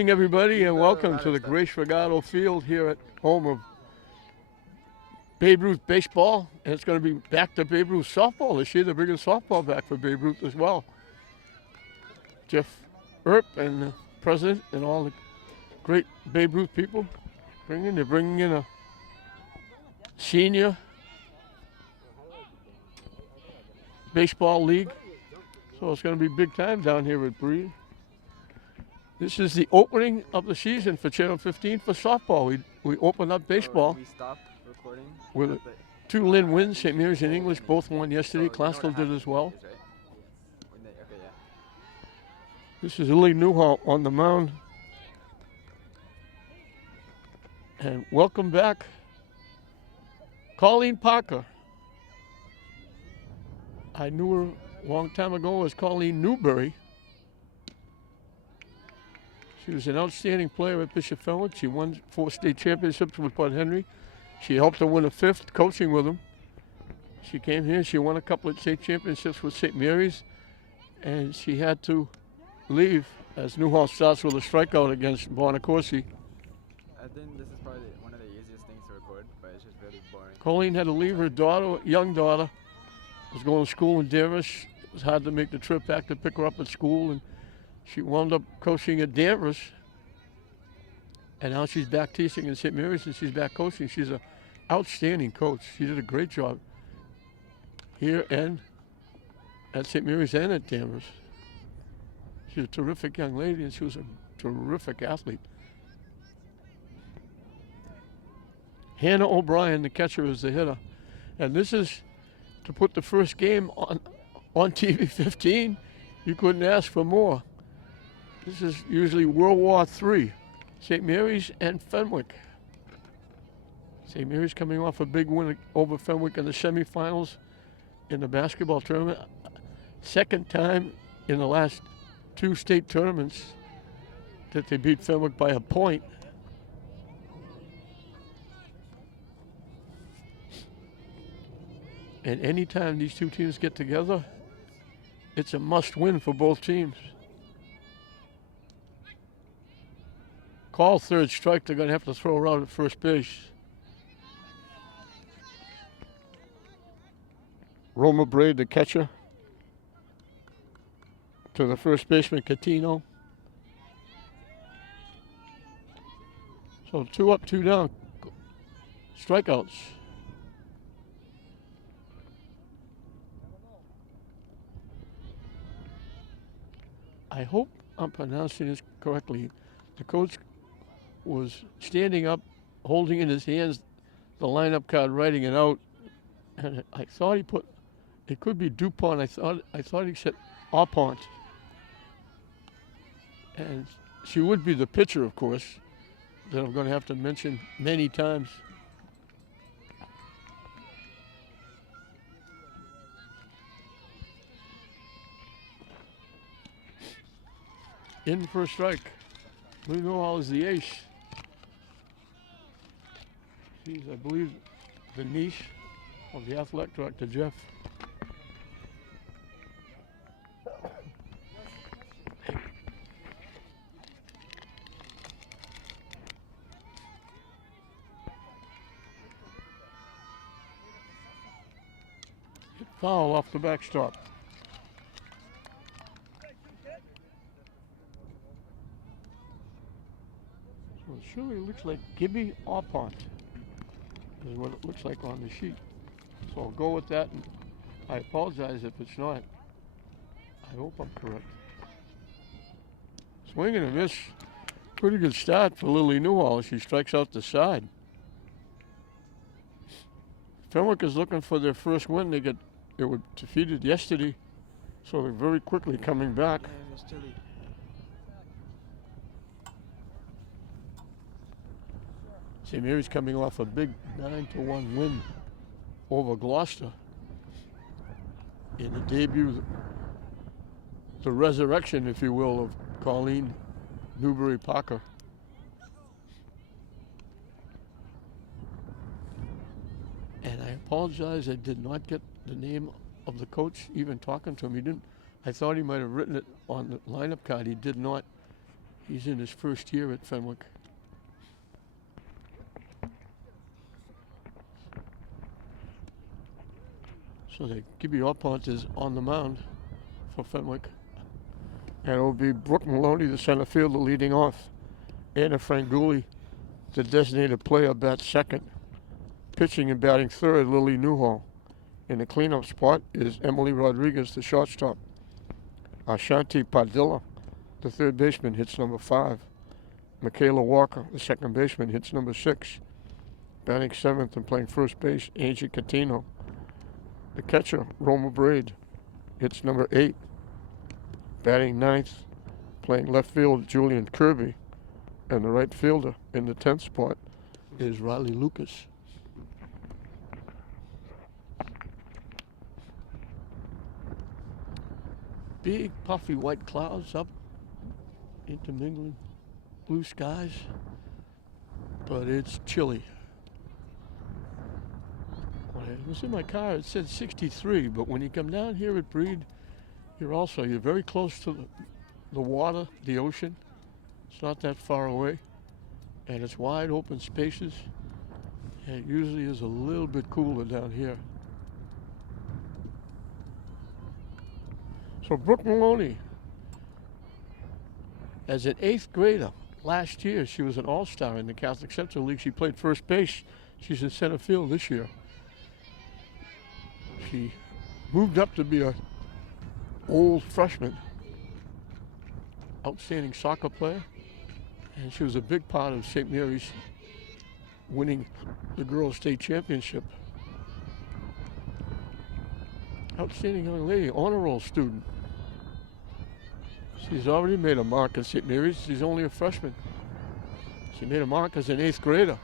evening, everybody, and welcome to the Grace Regato Field here at home of Babe Ruth baseball. And it's going to be back to Babe Ruth softball this year. They're bringing softball back for Babe Ruth as well. Jeff Earp and the president and all the great Babe Ruth people they're bringing in a senior baseball league. So it's going to be big time down here at Breed. This is the opening of the season for Channel 15 for softball. We opened up baseball We stopped recording with 2 Lynn wins. St. Mary's and English both won yesterday. Classical did as well. This is Lily Newhall on the mound. And welcome back, Colleen Parker. I knew her a long time ago as Colleen Newberry. She was an outstanding player at Bishop Fenwick. She won 4 state championships with Bud Henry. She helped her win a 5th coaching with him. She came here, she won a couple of state championships with St. Mary's, and she had to leave as Newhall starts with a strikeout against Bonacorsi. I think this is probably one of the easiest things to record, but it's just really boring. Colleen had to leave her daughter, young daughter, was going to school in Danvers. It was hard to make the trip back to pick her up at school, and she wound up coaching at Danvers, and now she's back teaching in St. Mary's, and she's back coaching. She's an outstanding coach. She did a great job here and at St. Mary's and at Danvers. She's a terrific young lady, and she was a terrific athlete. Hannah O'Brien, the catcher, is the hitter. And this is to put the first game on TV 15. You couldn't ask for more. This is usually World War III, St. Mary's and Fenwick. St. Mary's coming off a big win over Fenwick in the semifinals in the basketball tournament. Second time in the last 2 state tournaments that they beat Fenwick by a point. And anytime these 2 teams get together, it's a must-win for both teams. Call third strike, they're going to have to throw her out at first base. Roma Braid, the catcher, to the first baseman, Catino. So 2 up, 2 down. Strikeouts. I hope I'm pronouncing this correctly. The coach was standing up, holding in his hands the lineup card, writing it out, and I thought he put, it could be DuPont. I thought he said Aupont. And she would be the pitcher, of course, that I'm going to have to mention many times. In for a strike. Lou Newhall is the ace. She's, I believe, the niece of the athletic director, Jeff. Hit foul off the backstop. So it surely looks like Gibby Aupont is what it looks like on the sheet. So I'll go with that, and I apologize if it's not. I hope I'm correct. Swing and a miss. Pretty good start for Lily Newhall. She strikes out the side. Fenwick is looking for their first win. They were defeated yesterday, so they're very quickly coming back. St. Mary's coming off a big 9-1 win over Gloucester in the debut, the resurrection, if you will, of Colleen Newberry Parker. And I apologize, I did not get the name of the coach even talking to him. He didn't. I thought he might have written it on the lineup card. He did not. He's in his first year at Fenwick. So the Gibby Opont is on the mound for Fenwick. And it will be Brooke Maloney, the center fielder, leading off. Anna Franguli, the designated player, bats second. Pitching and batting third, Lily Newhall. In the cleanup spot is Emily Rodriguez, the shortstop. Ashanti Padilla, the third baseman, hits number 5. Michaela Walker, the second baseman, hits number 6. Batting seventh and playing first base, Angie Catino. The catcher, Roma Braid, hits number 8. Batting ninth, playing left field, Julian Kirby. And the right fielder in the 10th spot is Riley Lucas. Big puffy white clouds up, intermingling blue skies, but it's chilly. When I was in my car, it said 63, but when you come down here at Breed, you're very close to the water, the ocean. It's not that far away, and it's wide open spaces, and it usually is a little bit cooler down here. So Brooke Maloney, as an 8th grader, last year she was an all-star in the Catholic Central League. She played first base. She's in center field this year. She moved up to be an old freshman, outstanding soccer player, and she was a big part of St. Mary's winning the girls' state championship. Outstanding young lady, honor roll student. She's already made a mark at St. Mary's. She's only a freshman. She made a mark as an 8th grader.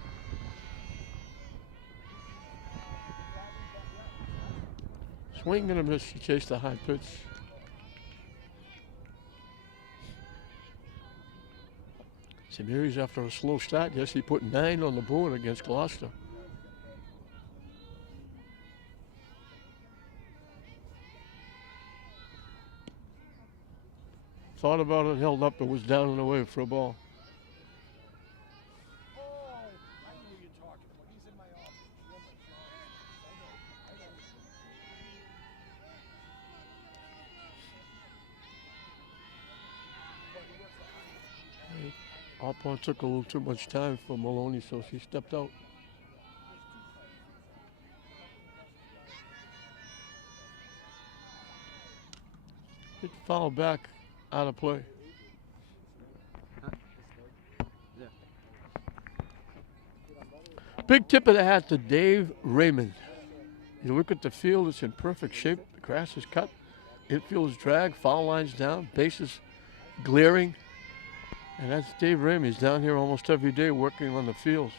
Swing and a miss. She chased the high pitch. St. Mary's, after a slow start, yes, he put 9 on the board against Gloucester. Thought about it, held up, and was down and away for a ball. Opon took a little too much time for Maloney, so she stepped out. Hit foul back, out of play. Big tip of the hat to Dave Raymond. You look at the field, it's in perfect shape. The grass is cut. Infield is dragged, foul lines down, bases glaring. And that's Dave Raymond. He's down here almost every day working on the fields.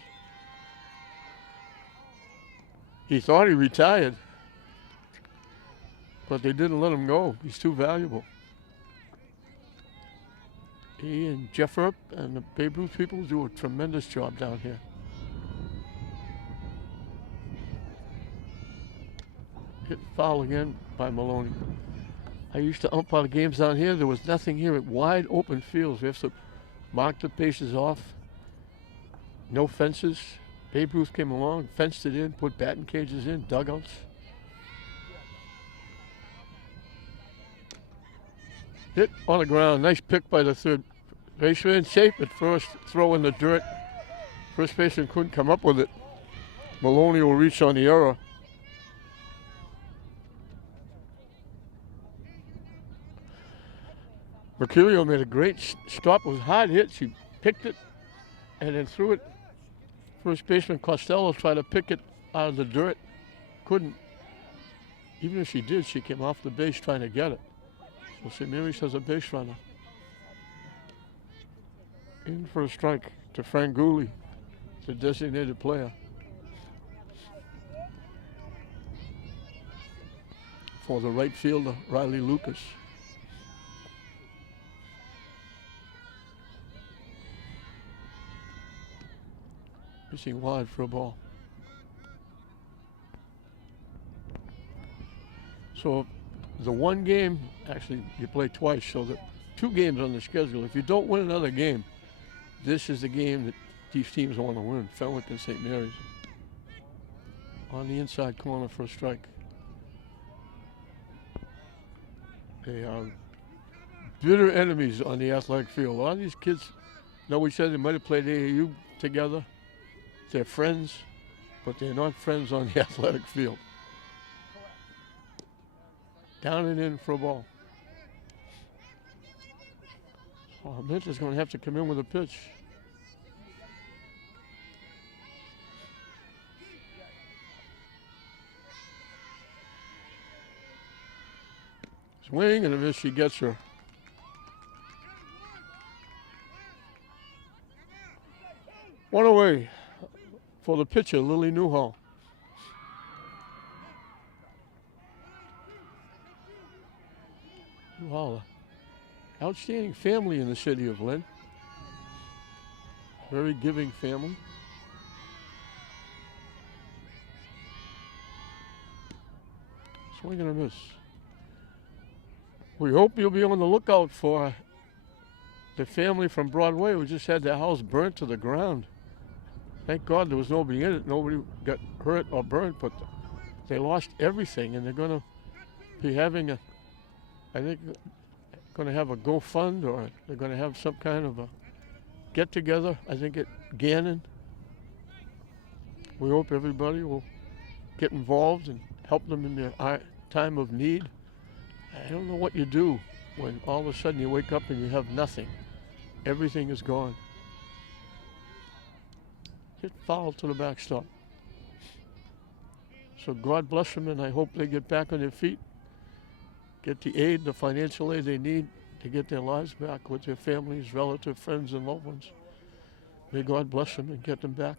He thought he retired, but they didn't let him go. He's too valuable. He and Jeff Earp and the Babe Ruth people do a tremendous job down here. Hit foul again by Maloney. I used to umpire games down here. There was nothing here at wide open fields. We have to mark the bases off. No fences. Babe Ruth came along, fenced it in, put batting cages in, dugouts. Hit on the ground. Nice pick by the third baseman. Safe at first. Throw in the dirt. First baseman couldn't come up with it. Maloney will reach on the error. Mercurial made a great stop. It was a hard hit. She picked it and then threw it. First baseman Costello tried to pick it out of the dirt. Couldn't. Even if she did, she came off the base trying to get it. So St. Mary's has a base runner. In for a strike to Franguli, the designated player. For the right fielder, Riley Lucas. Pitching wide for a ball. So the one game, actually you play twice, so the 2 games on the schedule. If you don't win another game, this is the game that these teams want to win. Fenwick and St. Mary's. On the inside corner for a strike. They are bitter enemies on the athletic field. A lot of these kids, we said they might have played AAU together. They're friends, but they're not friends on the athletic field. Down and in for a ball. Mint is going to have to come in with a pitch. Swing and a miss, she gets her. One away for the pitcher, Lily Newhall. Newhall, outstanding family in the city of Lynn. Very giving family. Swing and a miss. We hope you'll be on the lookout for the family from Broadway who just had their house burnt to the ground. Thank God there was nobody in it. Nobody got hurt or burnt, but they lost everything, and they're going to be having a, I think, going to have a GoFund, or they're going to have some kind of a get-together, I think, at Gannon. We hope everybody will get involved and help them in their time of need. I don't know what you do when all of a sudden you wake up and you have nothing. Everything is gone. Hit foul to the backstop. So God bless them, and I hope they get back on their feet, get the aid, the financial aid they need to get their lives back with their families, relatives, friends, and loved ones. May God bless them and get them back.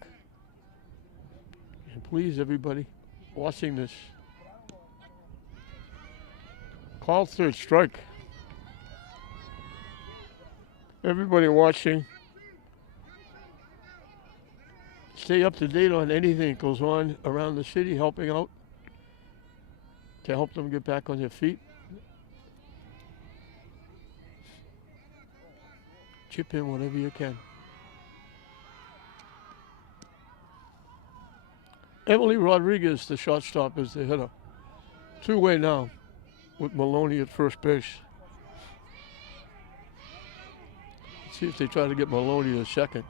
And please, everybody watching this, call third strike. Everybody watching, stay up to date on anything that goes on around the city, helping out to help them get back on their feet. Chip in whatever you can. Emily Rodriguez, the shortstop, is the hitter. 2-way now with Maloney at first base. Let's see if they try to get Maloney to second.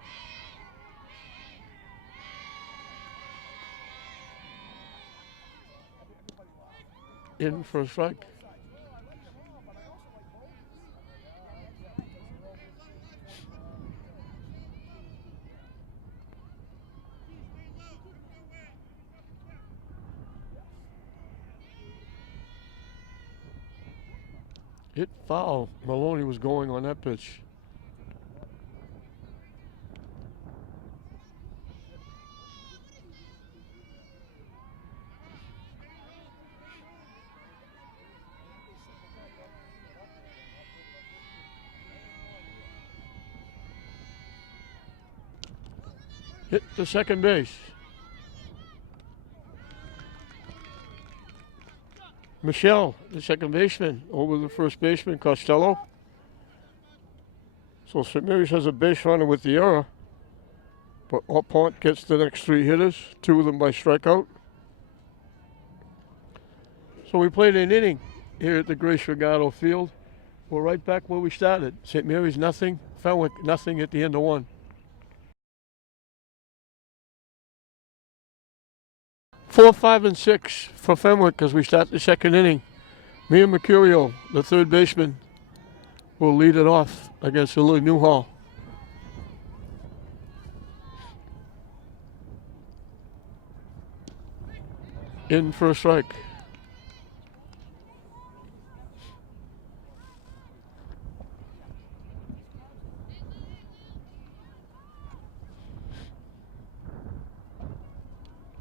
In for a strike. Hit foul. Maloney was going on that pitch. Hit to second base. Michelle, the second baseman, over the first baseman, Costello. So St. Mary's has a base runner with the error, but Pont gets the next 3 hitters, 2 of them by strikeout. So we played an inning here at the Grace Regado Field. We're right back where we started. St. Mary's nothing, Fenwick nothing at the end of 1. 4, 5, and 6 for Fenwick as we start the second inning. Mia Mercurio, the third baseman, will lead it off against Lily Newhall. In for a strike.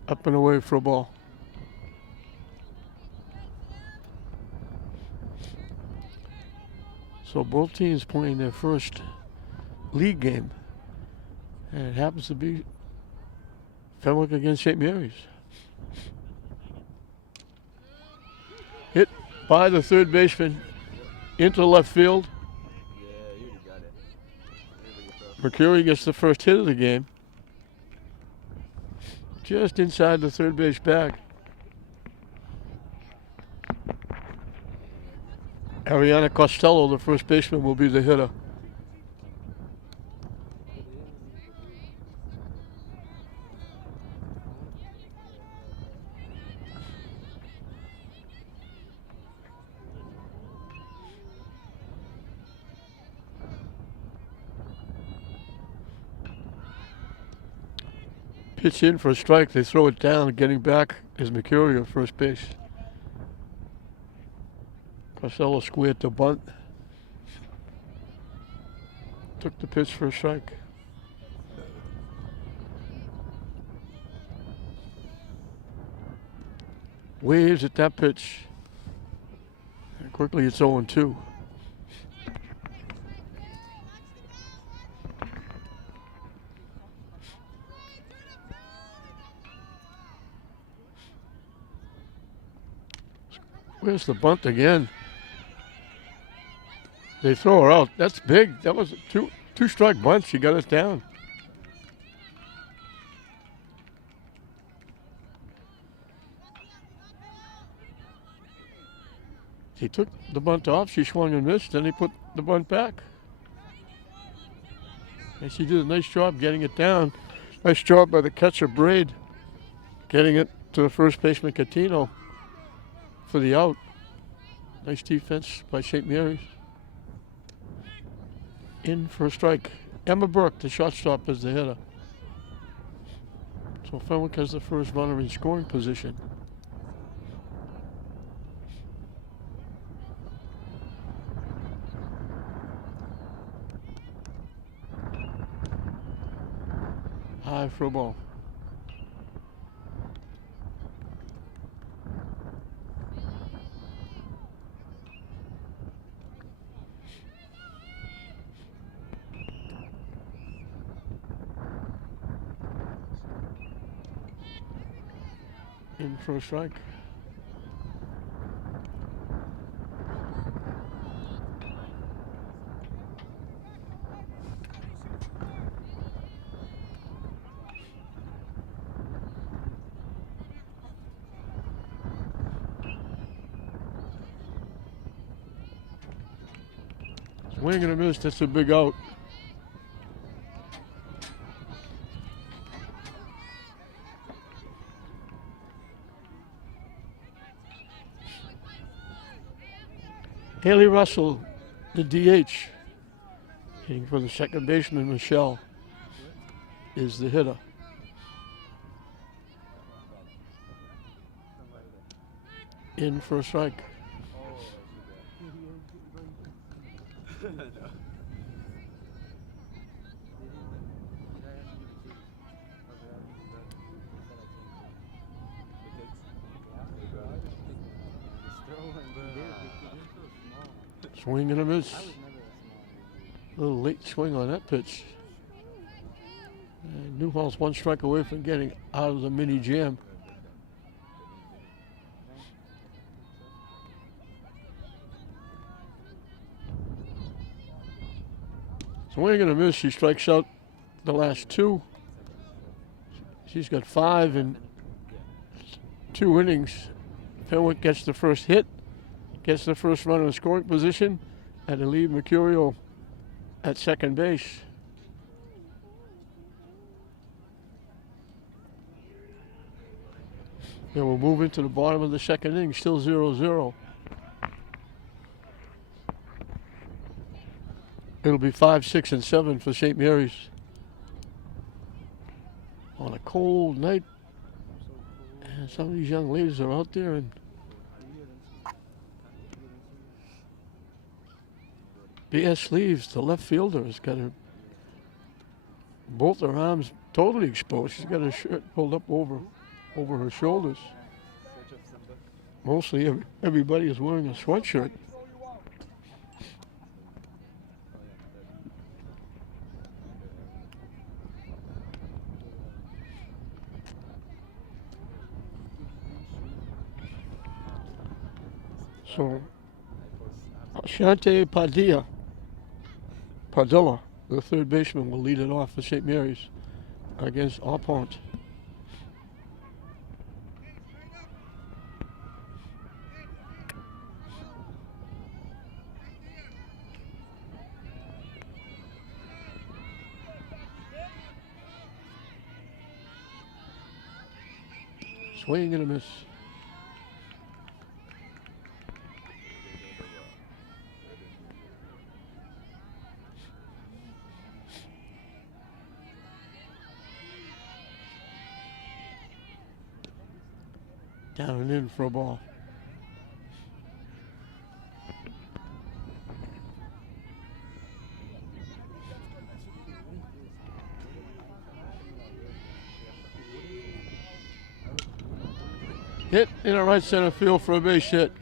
Up and away for a ball. So both teams playing their first league game. And it happens to be Fenwick against St. Mary's. Hit by the third baseman into left field. Mercury gets the first hit of the game. Just inside the third base bag. Ariana Costello, the first baseman, will be the hitter. Pitch in for a strike. They throw it down. Getting back is Mercury at first base. Costello squared to bunt. Took the pitch for a strike. Waves at that pitch. And quickly it's 0-2. Where's the bunt again? They throw her out. That's big. That was a two-strike bunt. She got it down. He took the bunt off. She swung and missed. Then he put the bunt back. And she did a nice job getting it down. Nice job by the catcher, Braid, getting it to the first baseman, Catino, for the out. Nice defense by St. Mary's. In for a strike. Emma Burke, the shortstop, is the hitter. So Fenwick has the first runner in scoring position. High for a ball. In for a strike. Swing and a miss. That's a big out. Haley Russell, the DH, hitting for the second baseman, Michelle, is the hitter. In for a strike. Swing and a miss. A little late swing on that pitch. And Newhall's one strike away from getting out of the mini jam. Swing and a miss. She strikes out the last two. She's got 5 in 2 innings. Fenwick gets the first hit. Gets the first runner in scoring position, and they leave Mercurio at second base. And we'll move into the bottom of the second inning, still 0-0. It'll be 5, 6, and 7 for St. Mary's. On a cold night, and some of these young ladies are out there and B.S. Leaves, the left fielder, has got both her arms totally exposed. She's got her shirt pulled up over her shoulders. Mostly everybody is wearing a sweatshirt. So, Shante Padilla the third baseman, will lead it off for St. Mary's against our opponent. Swing and a miss. Down and in for a ball. Hit in a right center field for a base hit.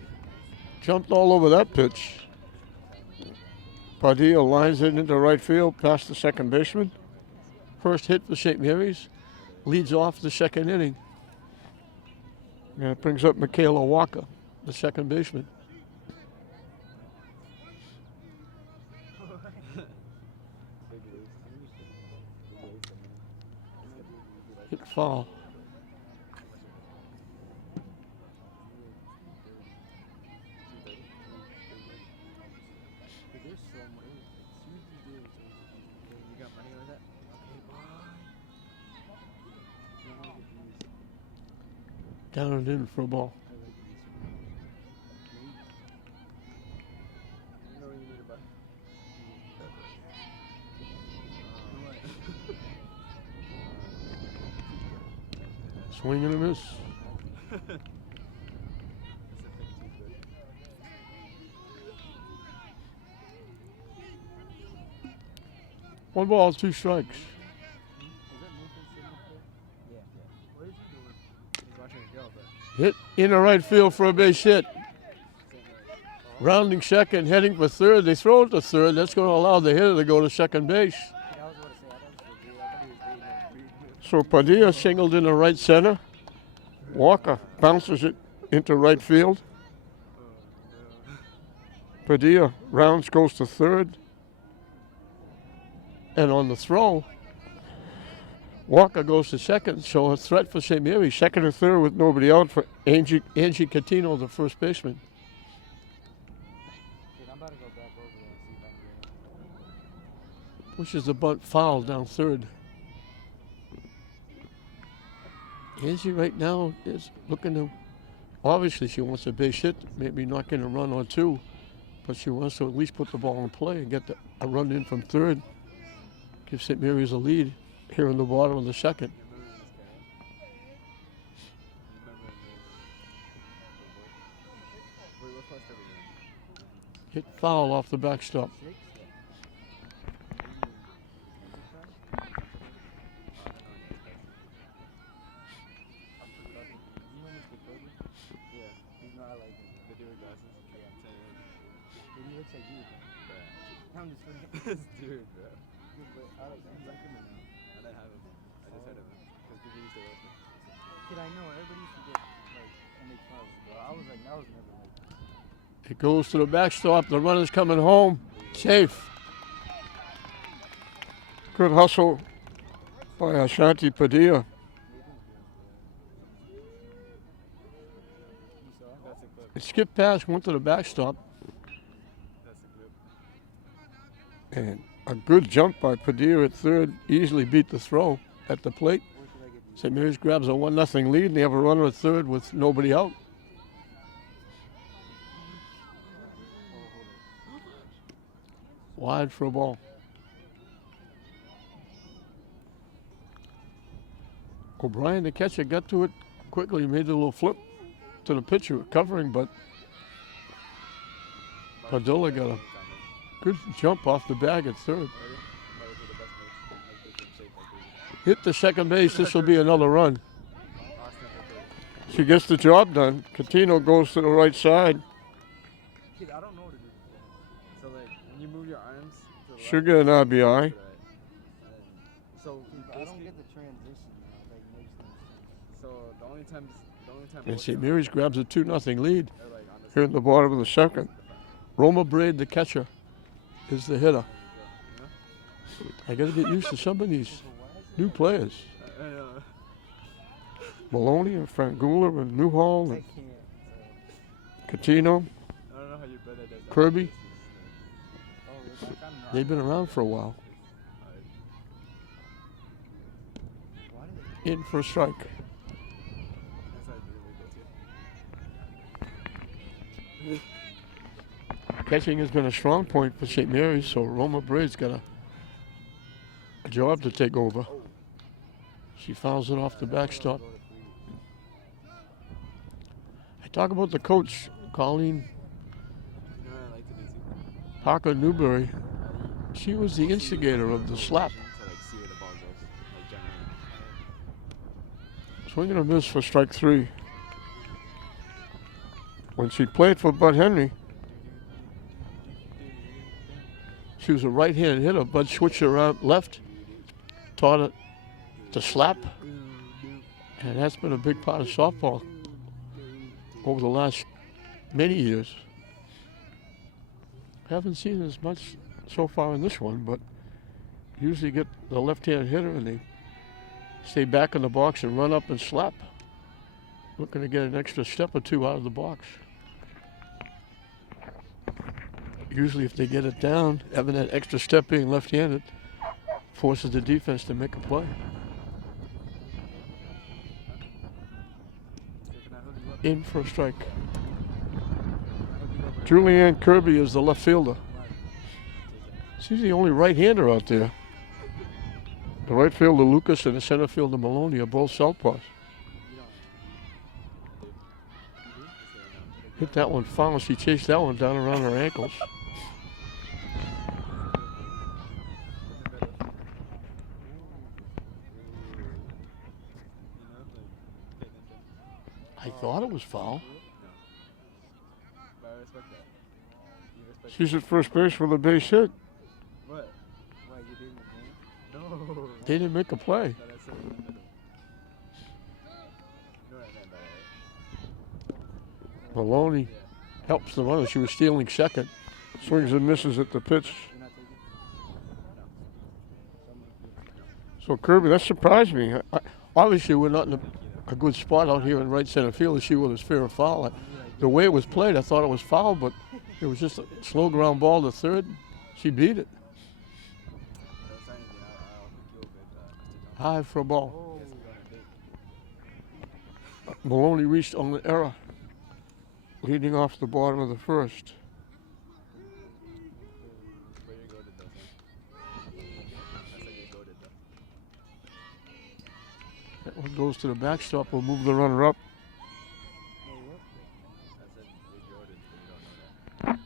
Jumped all over that pitch. Padilla lines it into right field past the second baseman. First hit for St. Mary's. Leads off the second inning. And it brings up Michaela Walker, the second baseman. Hit foul. Down and in for a ball. Swing and a miss. One ball, two strikes. Hit in the right field for a base hit. Rounding second, heading for third. They throw it to third. That's going to allow the hitter to go to second base. So Padilla singled in the right center. Walker bounces it into right field. Padilla rounds, goes to third. And on the throw, Walker goes to second, so a threat for St. Mary's. Second and third with nobody out for Angie Catino, the first baseman. Pushes the bunt foul down third. Angie right now is looking to, obviously she wants a base hit, maybe not going to run on two, but she wants to at least put the ball in play and get a run in from third. Give St. Mary's a lead here in the bottom of the second. Hit foul off the backstop. Dude, bro. I like him now. I didn't have him. I just heard of him. Because people used to roast him. Kid, I know. Everybody used to get, like, and make fun of him, bro. I was like, that was never like. It goes to the backstop. The runner's coming home. Safe. Good hustle by Ashanti Padilla. It skipped past, went to the backstop. And a good jump by Padilla at third, easily beat the throw at the plate. St. Mary's grabs a 1-0 lead, and they have a runner at third with nobody out. Wide for a ball. O'Brien, the catcher, got to it quickly, made a little flip to the pitcher covering, but Padilla got a good jump off the bag at third. Hit the second base. This will be another run. She gets the job done. Catino goes to the right side. Kid, I don't know what to do. So, like, when you move your arms to the Should get an RBI. So, I don't get the transition, like, makes no sense. So, the only time. And St. Mary's grabs a 2-0 lead here in the bottom of the second. Roma Braid, the catcher, is the hitter. I got to get used to some of these new players. I know. Maloney and Frangula and Newhall I and can't. Catino, I don't know how your brother does that. Kirby. Oh, I kind of know. They've been around for a while. Why do they? In for a strike. That's how I do it. Catching has been a strong point for St. Mary's, so Roma Braid's got a job to take over. She fouls it off the backstop. I talk about the coach, Colleen You know what I like to do too? Parker Newberry. She was the instigator of the slap. To like see where the ball goes, like generally. Swing and a miss for strike 3. When she played for Bud Henry, she was a right-hand hitter. Bud switched her around left, taught it to slap, and that's been a big part of softball over the last many years. Haven't seen as much so far in this one, but usually get the left-hand hitter and they stay back in the box and run up and slap. Looking to get an extra step or two out of the box. Usually if they get it down, having that extra step being left-handed forces the defense to make a play. In for a strike. Julianne Kirby is the left fielder. She's the only right-hander out there. The right fielder Lucas and the center fielder Maloney are both southpaws. Hit that one foul. She chased that one down around her ankles. I thought it was foul. But I respect that. You respect She's at first base with a base hit. what? Why you did in the game? No. They didn't make a play. No, that's so in the middle. You know what I meant by that, right? Maloney helps the runner. She was stealing second. Swings and misses at the pitch. You're not taking? So Kirby, that surprised me. Obviously, we're not in a good spot out here in right center field to see whether it's fair or foul. The way it was played, I thought it was foul, but it was just a slow ground ball to third. She beat it. Don't say anything. I'll hook you up with Mr. Johnson. High for a ball. Yes, we're on a date. Maloney reached on the error, leading off the bottom of the first. But you're goated though, son. I said you're goated though. That one goes to the backstop. We'll move the runner up. No, what? I said you're goated, but you don't know that.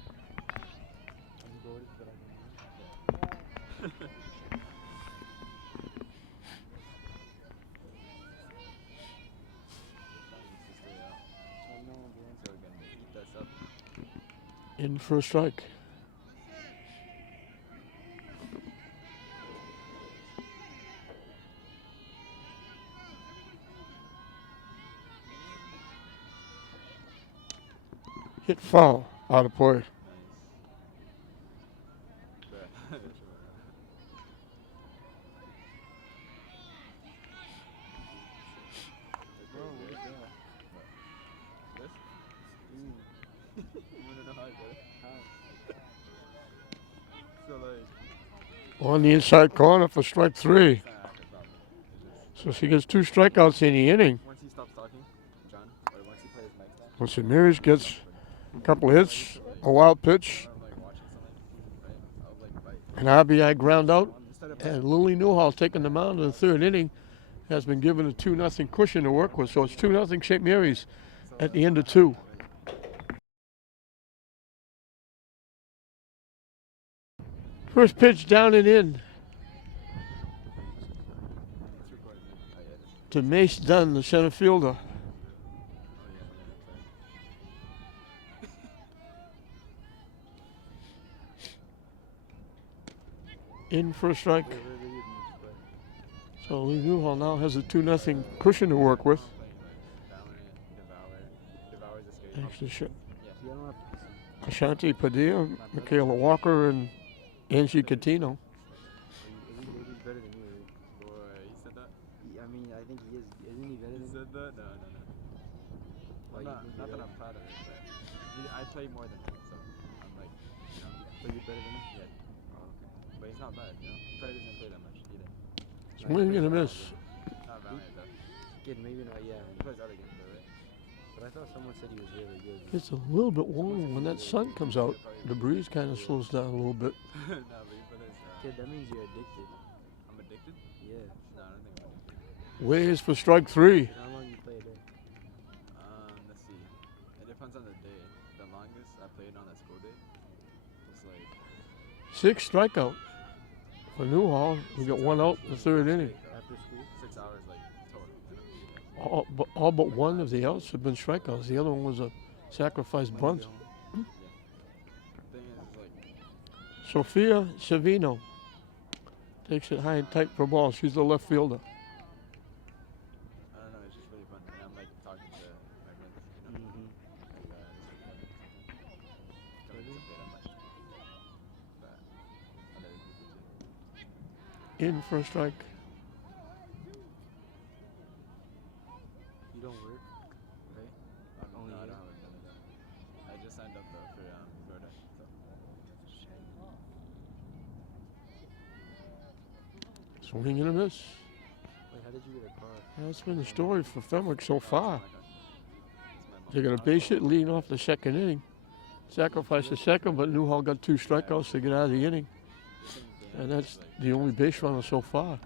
I'm goated, but I don't know. I know, man. So we're gonna eat this up. In for a strike. Hit foul, out of play. Nice. Bro, what is that? This? Mm. You wanna know how I did it? How? So like, On the inside corner for strike 3. it's not a problem. It's just So she gets 2 strikeouts in the inning. once he stops talking, John, or once he plays next time, Well, St. Mary's gets a couple of hits, a wild pitch, I'm like watching something, right? I'll like bite. an RBI ground out, Instead of and Lily Newhall taking the mound in the third inning has been given a 2-0 cushion to work with. So it's 2-0 St. Mary's at the end of 2. First pitch down and in it's recording. Oh, yeah, it is. to Mace Dunn, the center fielder. Oh, yeah, In for a strike. Whatever you need, but So Lee Newhall now has a 2-0 cushion to work with. Devours the skate. Actually, you don't have to be Ashanti Padilla, Michaela Walker, and Angie Catino. mean, I think he is. Isn't he better You than? said that? No. Why, Not you think that you're I'm proud of it, but I play more than him, so I'm like, you know, So you're better than him? yeah. Oh, okay. But he's not bad, you know. He probably doesn't play that much either. Swing and a miss. Not Valiant though. Kid, maybe not. Yeah. He plays other games though, right? But I thought someone said he was really good. It's a little bit warm when that sun comes out. The breeze kind of slows down a little bit. No, but he plays. Kid, that means you're addicted. I'm addicted? Yeah. No, I don't think I'm addicted. Ways for strike 3. Kid, how long you play a day? Let's see. It depends on the day. The longest I played on a school day was like 6 strikeout. For Newhall, we got 1 out in the 3rd inning. After school? 6 hours like total. You know? All but one of the outs have been strikeouts. The other one was a sacrifice When bunt. you get home? Thing is like Sophia Savino takes it high and tight for ball. She's the left fielder. I don't know, it's just really fun. And I'm like talking to my friends, you know. Mm-hmm. Like, don't get to play that much. But other people too. In for a strike. You don't work, right? Only No, I you? don't have none of that. I just signed up though for Florida. So. Swing and a miss. Wait, how did you get a car? That's been the story for Fenwick so far. It's my They got a base hit leading off the 2nd inning. Sacrificed the 2nd, but Newhall got 2 strikeouts to get out of the inning. And that's the only base runner so far.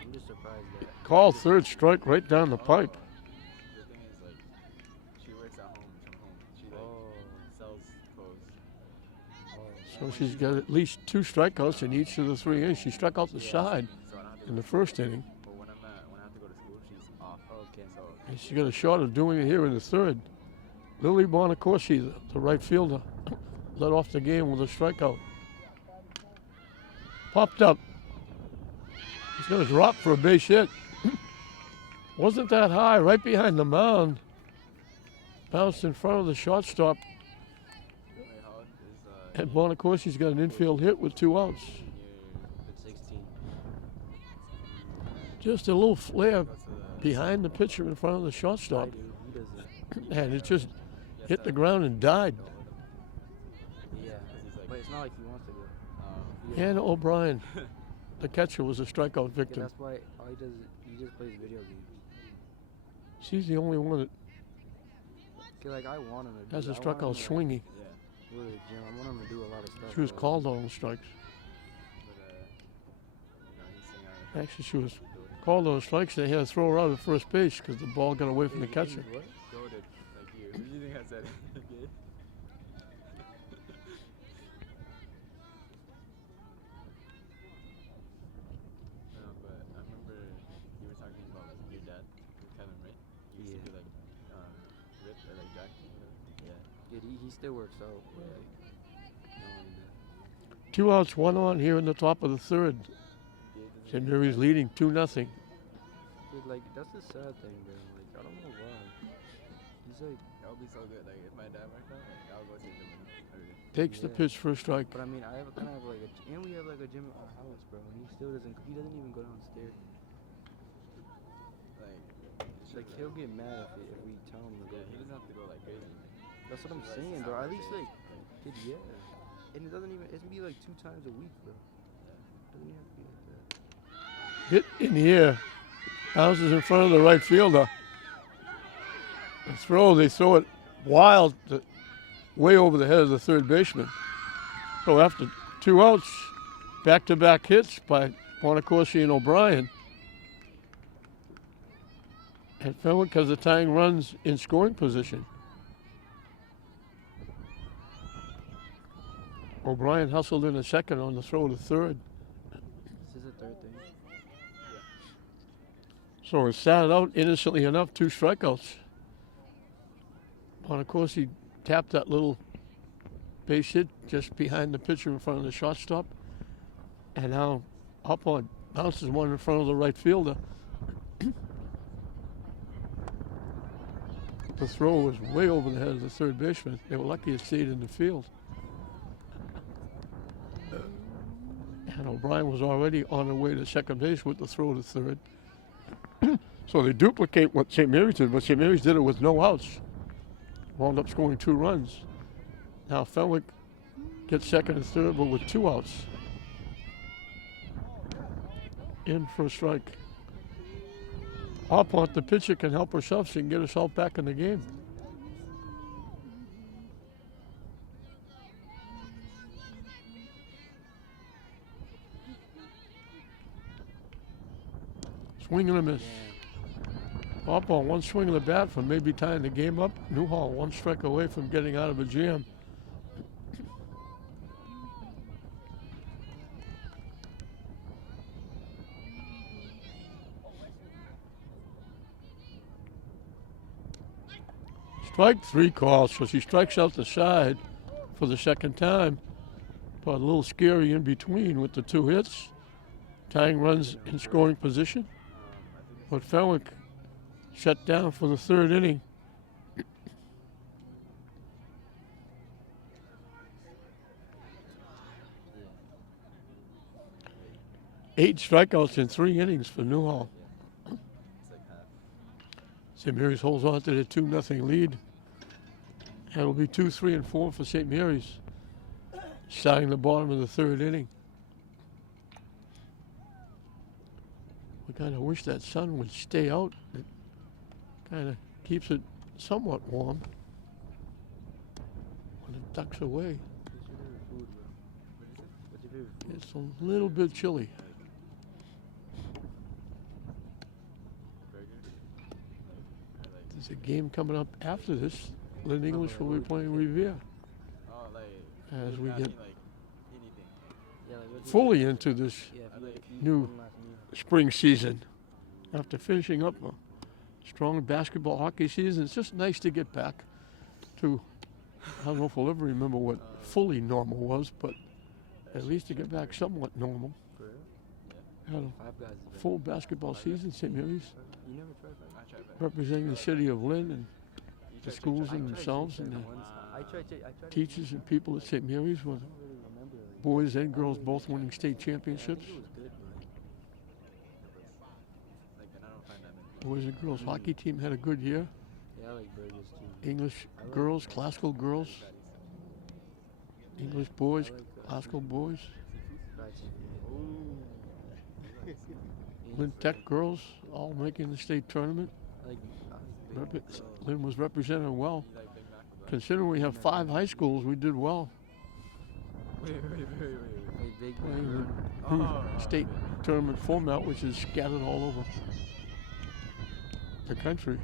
I'm just surprised that. Called 3rd strike right down the pipe. The thing is, like, she works at home from home. She like Oh. sells clothes. So she's got at least 2 strikeouts in each of the 3 innings. She struck out the side So I don't have to in go the to 1st inning. But when I have to go to school, she's off. Okay. So And she got a shot of doing it here in the 3rd. Lily Bonacorsi, the right fielder, led off the game with a strikeout. Popped up. He's going to drop for a base hit. Wasn't that high, right behind the mound. Bounced in front of the shortstop. wait, how old is And Bonacorsi's got an infield hit with 2 outs. It's 16. Just a little flare go to the behind the pitcher in front of the I shortstop. do. He doesn't. And it just hit the ground and died. Yeah. But it's not like he wants to go. Yeah. Hannah O'Brien, the catcher, was a strikeout Yeah, victim. that's why all he does is he just plays video games. She's the only one that Okay, like I want him to do has a I want him strikeout to swingy. Yeah. go to the gym. I want him to do a lot of stuff. She was but called on strikes. But you know, he's saying Actually, she was called on strikes. They had to throw her out at first base because the ball got away from the catcher. What? goaded like you. What do you think I said? Okay. No, but I remember you were talking about your dad, Kevin, right? You used to be like Rip or like Jack. Yeah. Dude, he still works out. But like, no one does. 2 outs, 1 on here in the top of the 3rd. St. Mary's leading 2-0. Dude, like that's the sad thing, bro. Like I don't know why. He's like, That would be so good. Like if my dad worked out, like I'll go to the gym with him every day. Takes the Yeah. pitch for a strike. but I mean, I have kind of like and we have like a gym at our house, bro. And he still doesn't. He doesn't even go downstairs. Like, it's Like just, he'll get mad if we tell him to go. yeah, he doesn't have to go like crazy. That's what I'm Like, saying, it's bro. not At least big. like, kid, yeah. And it doesn't even. It's be like 2 times a week, bro. Doesn't even have to be like that. Hit in the air. Bounces in front of the right fielder. The throw, they throw it wild, way over the head of the 3rd baseman. So after 2 outs, back-to-back hits by Bonacorsi and O'Brien. And Fenwick has the tying runs in scoring position. O'Brien hustled in a 2nd on the throw to 3rd. This is the 3rd thing. So it started out innocently enough, 2 strikeouts. Bonacorsi tapped that little base hit just behind the pitcher in front of the shortstop. And now up on, bounces one in front of the right fielder. The throw was way over the head of the 3rd baseman. They were lucky it stayed in the field. And O'Brien was already on the way to second base with the throw to third. So they duplicate what St. Mary's did, but St. Mary's did it with no outs. Wound up scoring 2 runs. Now Fenwick gets second and third, but with 2 outs. In for a strike. Opont, the pitcher, can help herself. She can get herself back in the game. Swing and a miss. Opont, one swing of the bat from maybe tying the game up. Newhall, 1 strike away from getting out of a jam. Strike 3 call, so she strikes out the side for the second time. But a little scary in between with the 2 hits. Tying runs in scoring position. But Fenwick shut down for the 3rd inning. 8 strikeouts in 3 innings for Newhall. St. Mary's holds on to the 2-0 lead. And it'll be 2, 3, and 4 for St. Mary's, starting the bottom of the 3rd inning. We kind of wish that sun would stay out. It kind of keeps it somewhat warm when it ducks away. It's a little bit chilly. There's a game coming up after this. Lynn English will be playing Revere as we get fully into this new spring season. After finishing up a strong basketball hockey season, it's just nice to get back to, I don't know if we'll ever remember what fully normal was, but at least to get back somewhat normal. Had a full basketball season, St. Mary's, representing the city of Lynn and the schools and themselves and the teachers and people at St. Mary's, with boys and girls both winning state championships. Boys and girls hockey team had a good year. English girls, classical girls, English boys, classical boys. Lynn Tech girls all making the state tournament. Lynn was represented well. Considering we have 5 high schools, we did well. Playing the state tournament format, which is scattered all over the country.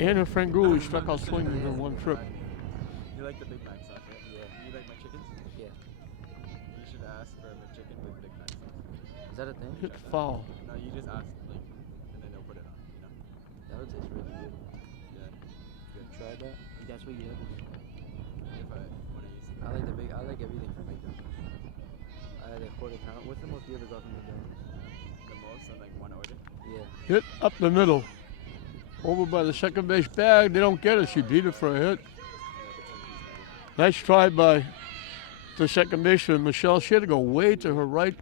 Anna Franguli struck out swinging in 1 trip. You like the Big Mac sauce, right? Yeah. You like my chickens? Yeah. You should ask for a chicken with Big Mac sauce. Is that a thing? Hit foul. No, you just ask, like, and then they'll put it on, you know? That would taste really good. Yeah. You ever tried that? That's what you have. If I want to use it. I like everything from McDonald's. I had a quarter pound. What's the most you ever got from McDonald's? The most on, like, 1 order? Yeah. Hit up the middle. Over by the second base bag. They don't get it. She beat it for a hit. Nice try by the second baseman, Michelle. She had to go way to her right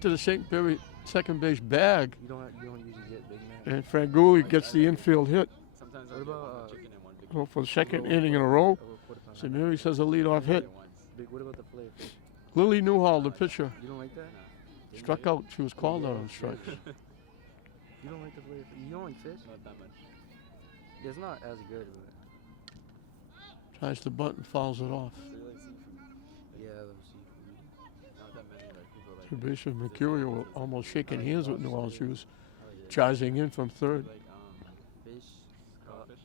to the St. Mary second base bag. You don't usually get Big Mac. And Franguli gets the infield hit. Sometimes What I'll get about, one chicken and one Big Well, for the second inning in a row, quarter pound? St. Mary's has a leadoff hit. What about the filet fish? Lily Newhall, the pitcher, You don't like that? struck out. She was called out on strikes. You don't like the filet fish? You don't like fish? Not that much. It's not as good, but Tries to bunt and fouls it off. So you like seafood? yeah, I love seafood. Not that many, like, people like Third baseman Mercurio were almost shaking hands with Newhall. She was I like it. charging in from third. like Fish. crawfish.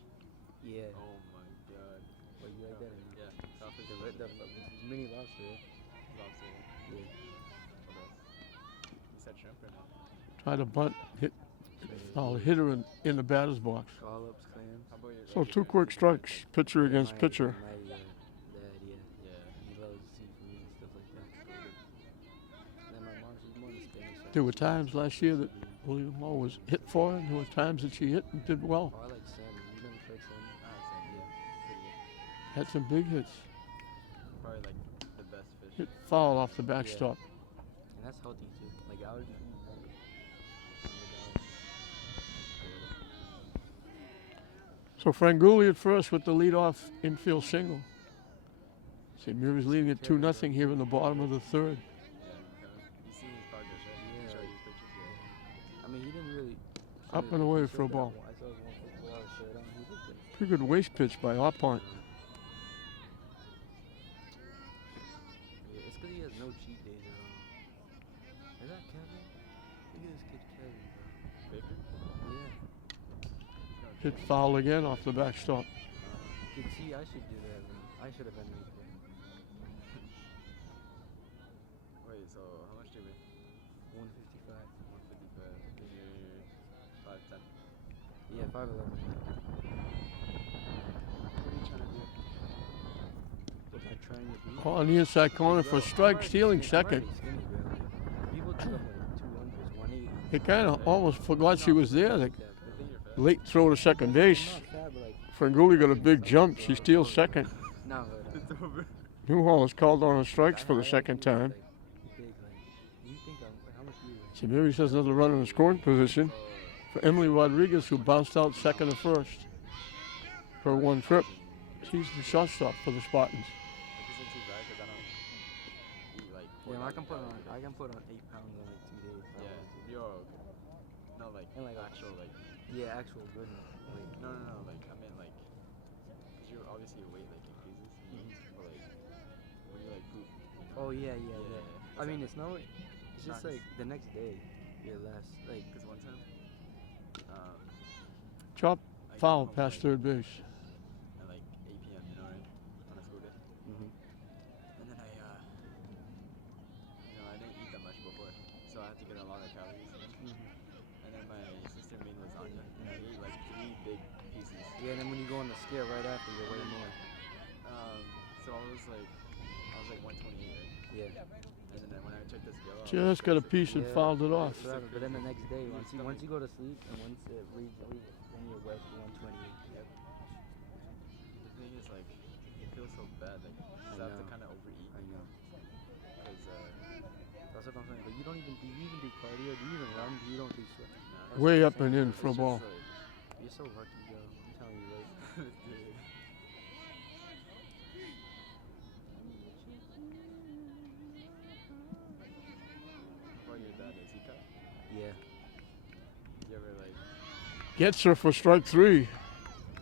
Yeah. Oh my god. Well, you like that? Yeah, crawfish. The mini lobster. Lobster. Yeah. What else? You said shrimp or not? Tried to bunt, hit her in the batter's box. Scallops, clams. How about your So 2 quick strikes, pitcher against My- pitcher. My dad, yeah. Yeah. He loves seafood and stuff like that. And then my mom, she's more on the Spanish side. There were times last year that William Hall was hit for, and there were times that she hit and did well. Oh, I like salmon. You never tried salmon? Ah, salmon. Yeah, pretty good. Had some big hits. Hit foul off the backstop. And that's healthy too. Like I would be eating that. So Franguli at first with the leadoff infield single. St. Mary's leading at 2-0 here in the bottom of the third. You see his progress, right? Yeah. Show these pictures, yeah. I mean, he didn't really. Up and away he for a showed ball. that one. I saw his 154 shirt on. He looked good. Pretty good waist pitch by Arpont. Yeah, it's because he has no cheat days at all. Is that Kevin? Look at this kid, Kevin, bro. Baker? Yeah. Hit foul again off the backstop. Kid, see, I should do that, man. I should have been right there. Wait, so how much do we? 155. 155. You're 5'10". Yeah, 5'11. What are you trying to do? What am I trying to do? On the inside corner for strike, stealing second. People took up like 200s, 180. He kind of almost forgot she was there. The They think you're fat. late throw to second base. I'm not fat, but like, Franguli got a big jump. She steals second. no, but, It's over. Newhall is called on strikes for the second time. Big, like, you think I'm, like, how much do you weigh? St. Mary's has another runner in the scoring position for Emily Rodriguez, who bounced out second and first for one trip. She's the shortstop for the Spartans. Like, this is too bad because I don't eat like. Yeah, I can 4,000 put on 8 pounds in like 2 days. Yeah, yo. No, like, And, like, actual, like. Yeah, actual goodness. Like, No, like, I mean, like. Because you obviously your weight, like, increases. But, like, when you, like, poop. oh yeah. I mean, it's not. It's just Not- like the next day, you're less. Like, Because one time. Chop I came foul home, past like, third base. At, like, 8 p.m., you know, right? On a school day. mm-hmm. And then I didn't eat that much before. So I had to get a lot of calories. And then my sister made lasagna. And I ate, like, 3 big pieces. Yeah, and then when you go on the scale right after, you're way more. So I was like 128, right? Yeah. And then when I checked the scale, Just got a piece and Yeah. fouled it off. Forever. But then the next day, once you go to sleep and once it reads, then you're wet to 120. Yep. The thing is, like, it feels so bad. Like, 'cause I have to know. kind of overeat. I know. Because, That's what I'm saying. But you don't even do you even do cardio? Do you even run? You don't do sweat. nah, Way what up I'm and saying. in for a it's ball. just, like, You're so lucky, yo. I'm telling you, right? dude. How about your dad? Is he cut? Yeah. You ever, like, Gets her for strike three. Yeah.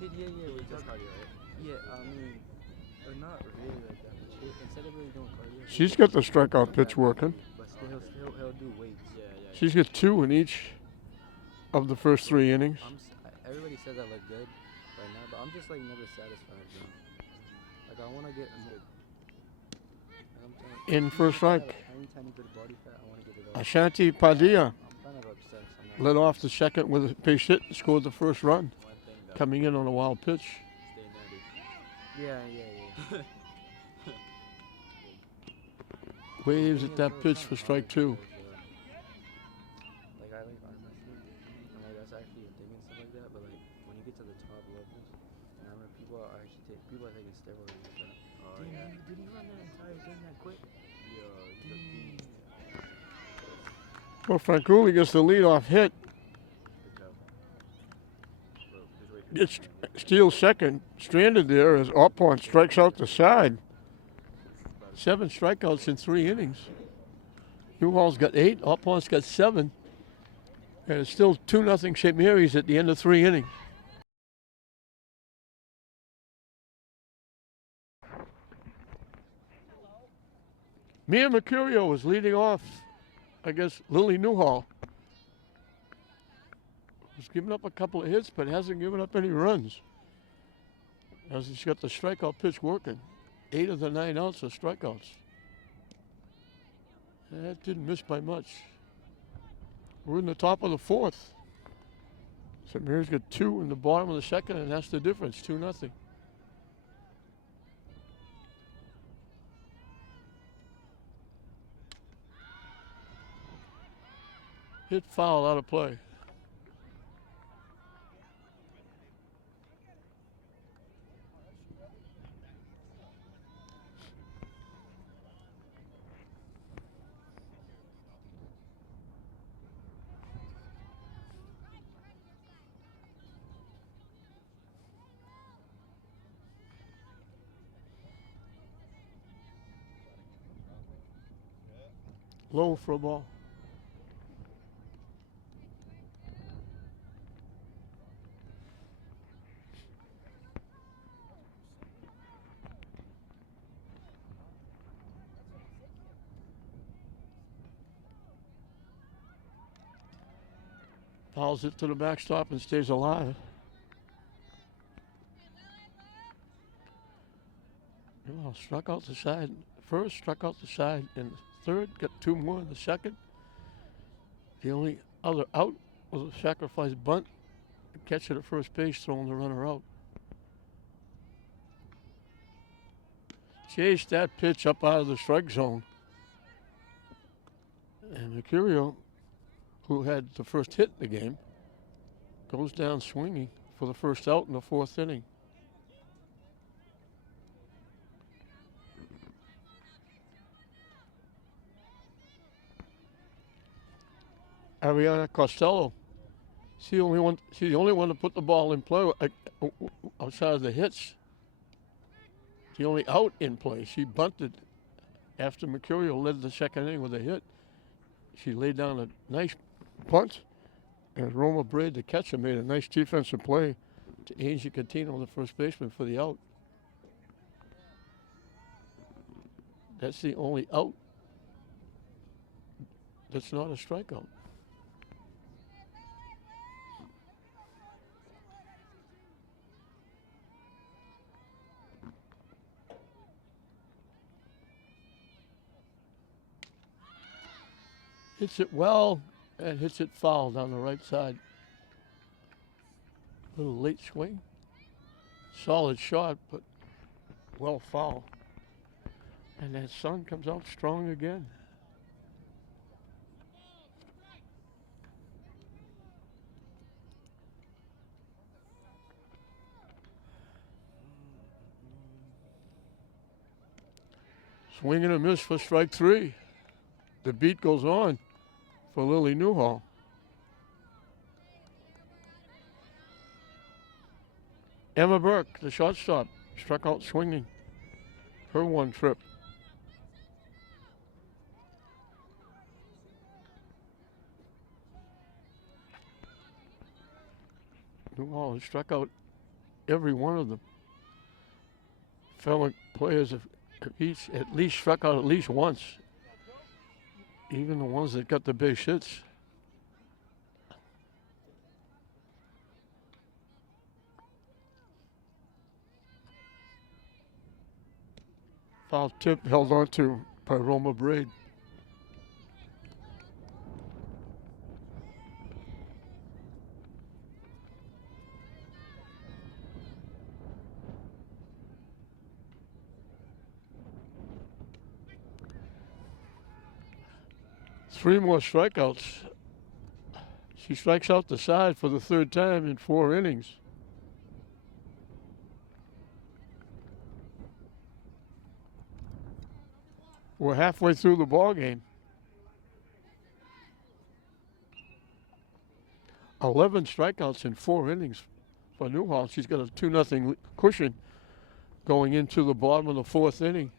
he we does talk- cardio, right? Yeah, I mean, not really like that. But instead of really doing cardio, She's got the strikeout pitch working. but still, he'll do weights. Yeah. She's got 2 in each of the first 3 innings. Everybody says I look good right now, but I'm just like never satisfied, bro. Like I want to get. Like, I'm trying, In for a strike. Anytime you put a body fat, I want to get it off. Ashanti Padilla I'm kind of obsessed. I'm led off the second with a base hit and scored the first run. One thing that Coming in on a wild pitch. stay nerdy. Yeah. Waves at that pitch for strike 2. Like I like honestly, and like that's actually a thing and stuff like that. But like when you get to the top levels, and I remember people are taking steroids and stuff. Oh, yeah. Did he run that entire thing that quick? Yo, the beat. Well, Franculi gets the leadoff hit. Good job. Bro, just wait for Gets steals second. Stranded there as Arpont strikes out the side. 7 strikeouts in 3 innings. Newhall's got 8. Arpont's got 7. And it's still 2-0 St. Mary's at the end of 3 innings. Mia Mercurio is leading off against Lily Newhall. Who's given up a couple of hits, but hasn't given up any runs. As he's got the strikeout pitch working. 8 of the 9 outs are strikeouts. That didn't miss by much. We're in the top of the 4th. St. Mary's got 2 in the bottom of the second, and that's the difference, 2-0. Hit foul out of play. Low for a ball. Fouls it to the backstop and stays alive. Well, struck out the side first, struck out the side in the third, got two more in the second. The only other out was a sacrifice bunt. Catch it at first base, throwing the runner out. Chased that pitch up out of the strike zone. And Mercurio, who had the first hit in the game, goes down swinging for the first out in the fourth inning. Ariana Costello, she's the only one to put the ball in play outside of the hits. The only out in play. She bunted after Mercurio led the second inning with a hit. She laid down a nice punt, and Roma Braid, the catcher, made a nice defensive play to Angie Catino, the first baseman, for the out. That's the only out that's not a strikeout. Hits it well and hits it foul down the right side. Little late swing. Solid shot, but well foul. And that sun comes out strong again. Swing and a miss for strike three. The beat goes on for Lily Newhall. Emma Burke, the shortstop, struck out swinging. Her one trip. Newhall has struck out every one of them. Fenwick players have each at least struck out at least once. Even the ones that got the base hits. Foul tip held on to by Roma Braid. Three more strikeouts. She strikes out the side for the third time in 4 innings. We're halfway through the ball game. 11 strikeouts in 4 innings for Newhall. She's got a 2-0 cushion going into the bottom of the 4th inning.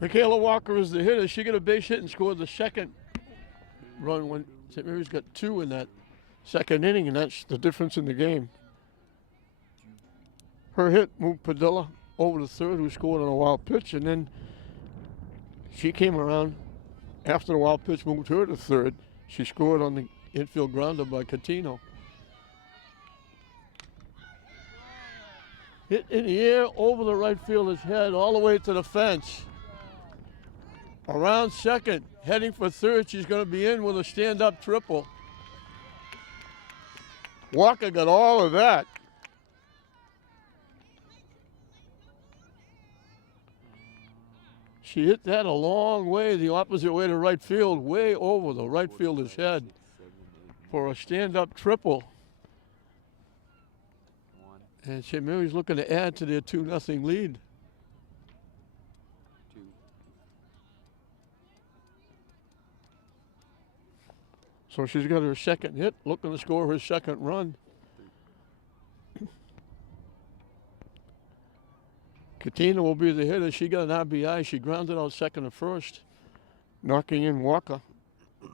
Michaela Walker is the hitter. She got a base hit and scored the second run when St. Mary's got 2 in that second inning, and that's the difference in the game. Her hit moved Padilla over to third, who scored on a wild pitch, and then she came around after the wild pitch moved her to third. She scored on the infield grounder by Catino. Hit in the air over the right fielder's head all the way to the fence. Around second, heading for third. She's going to be in with a stand-up triple. Walker got all of that. She hit that a long way, the opposite way to right field, way over the right fielder's head for a stand-up triple. And St. Mary's looking to add to their 2-0 lead. So she's got her second hit, looking to score her second run. Katina will be the hitter. She got an RBI. She grounded out second and first, knocking in Walker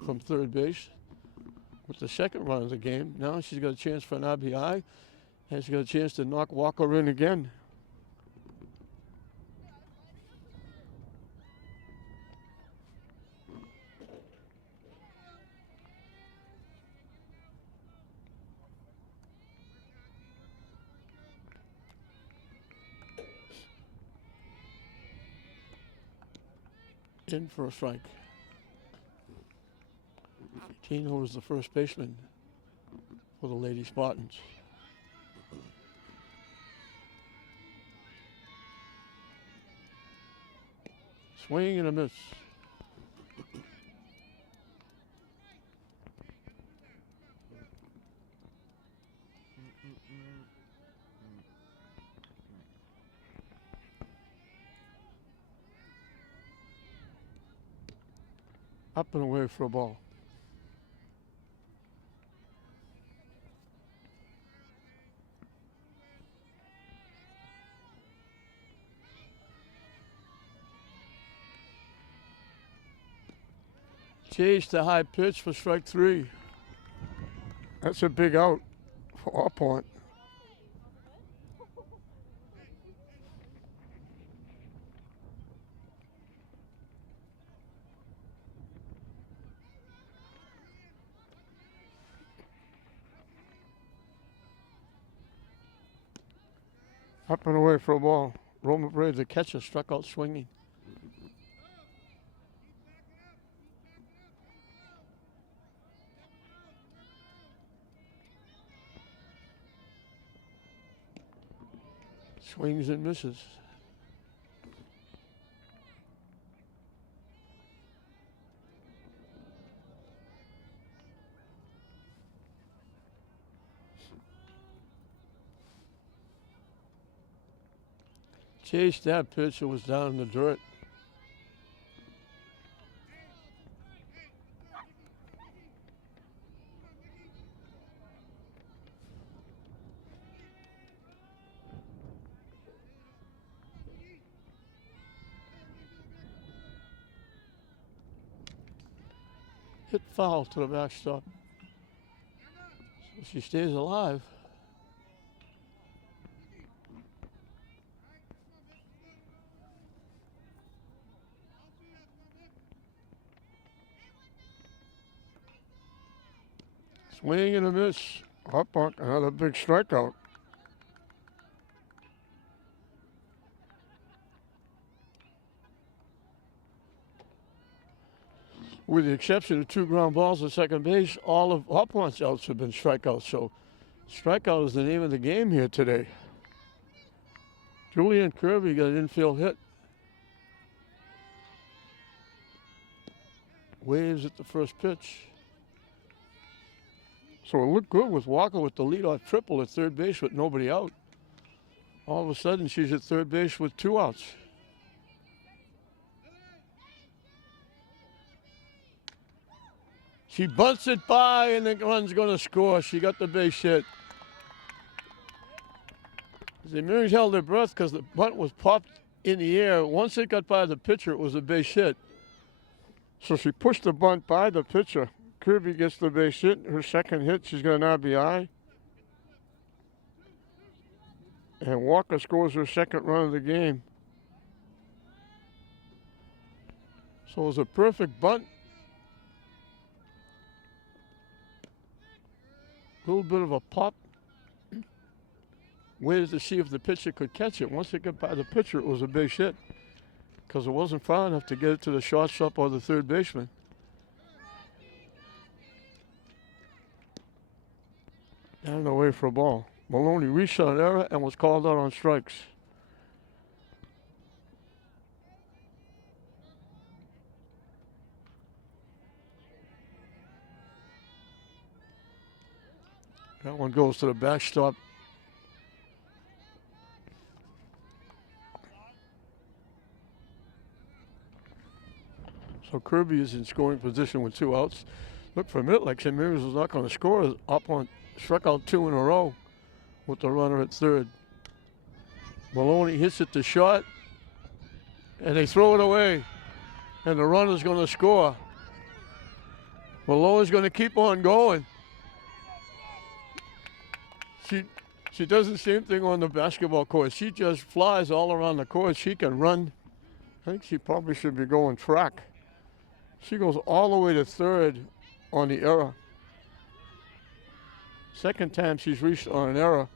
from third base with the second run of the game. Now she's got a chance for an RBI, and she's got a chance to knock Walker in again. In for a strike. Tino is the first baseman for the Lady Spartans. Swing and a miss. Up and away for a ball. Chase the high pitch for strike 3. That's a big out for our point. Up and away for a ball. Roma Brave, the catcher, struck out swinging. Swings and misses. Chased that pitch, it was down in the dirt. Hit foul to the backstop. So she stays alive. Swing and a miss. Up on another big strikeout. With the exception of 2 ground balls at second base, all of Hoppont's outs have been strikeouts. So strikeout is the name of the game here today. Julianne Kirby got an infield hit. Waves at the first pitch. So it looked good with Walker with the leadoff triple at third base with nobody out. All of a sudden, she's at third base with 2 outs. She bunts it by, and the run's going to score. She got the base hit. The Mary's held their breath because the bunt was popped in the air. Once it got by the pitcher, it was a base hit. So she pushed the bunt by the pitcher. Kirby gets the base hit. Her second hit, she's got an RBI. And Walker scores her second run of the game. So it was a perfect bunt. A little bit of a pop. Waited to see if the pitcher could catch it. Once it got by the pitcher, it was a base hit because it wasn't far enough to get it to the shortstop or the third baseman. Down and away for a ball. Maloney reached on an error and was called out on strikes. That one goes to the backstop. So Kirby is in scoring position with 2 outs. Looked for a minute like St. Mary's was not going to score. Struck out 2 in a row with the runner at third. Maloney hits it to short, and they throw it away. And the runner's going to score. Maloney's going to keep on going. She does the same thing on the basketball court. She just flies all around the court. She can run. I think she probably should be going track. She goes all the way to third on the error. Second time she's reached on an error.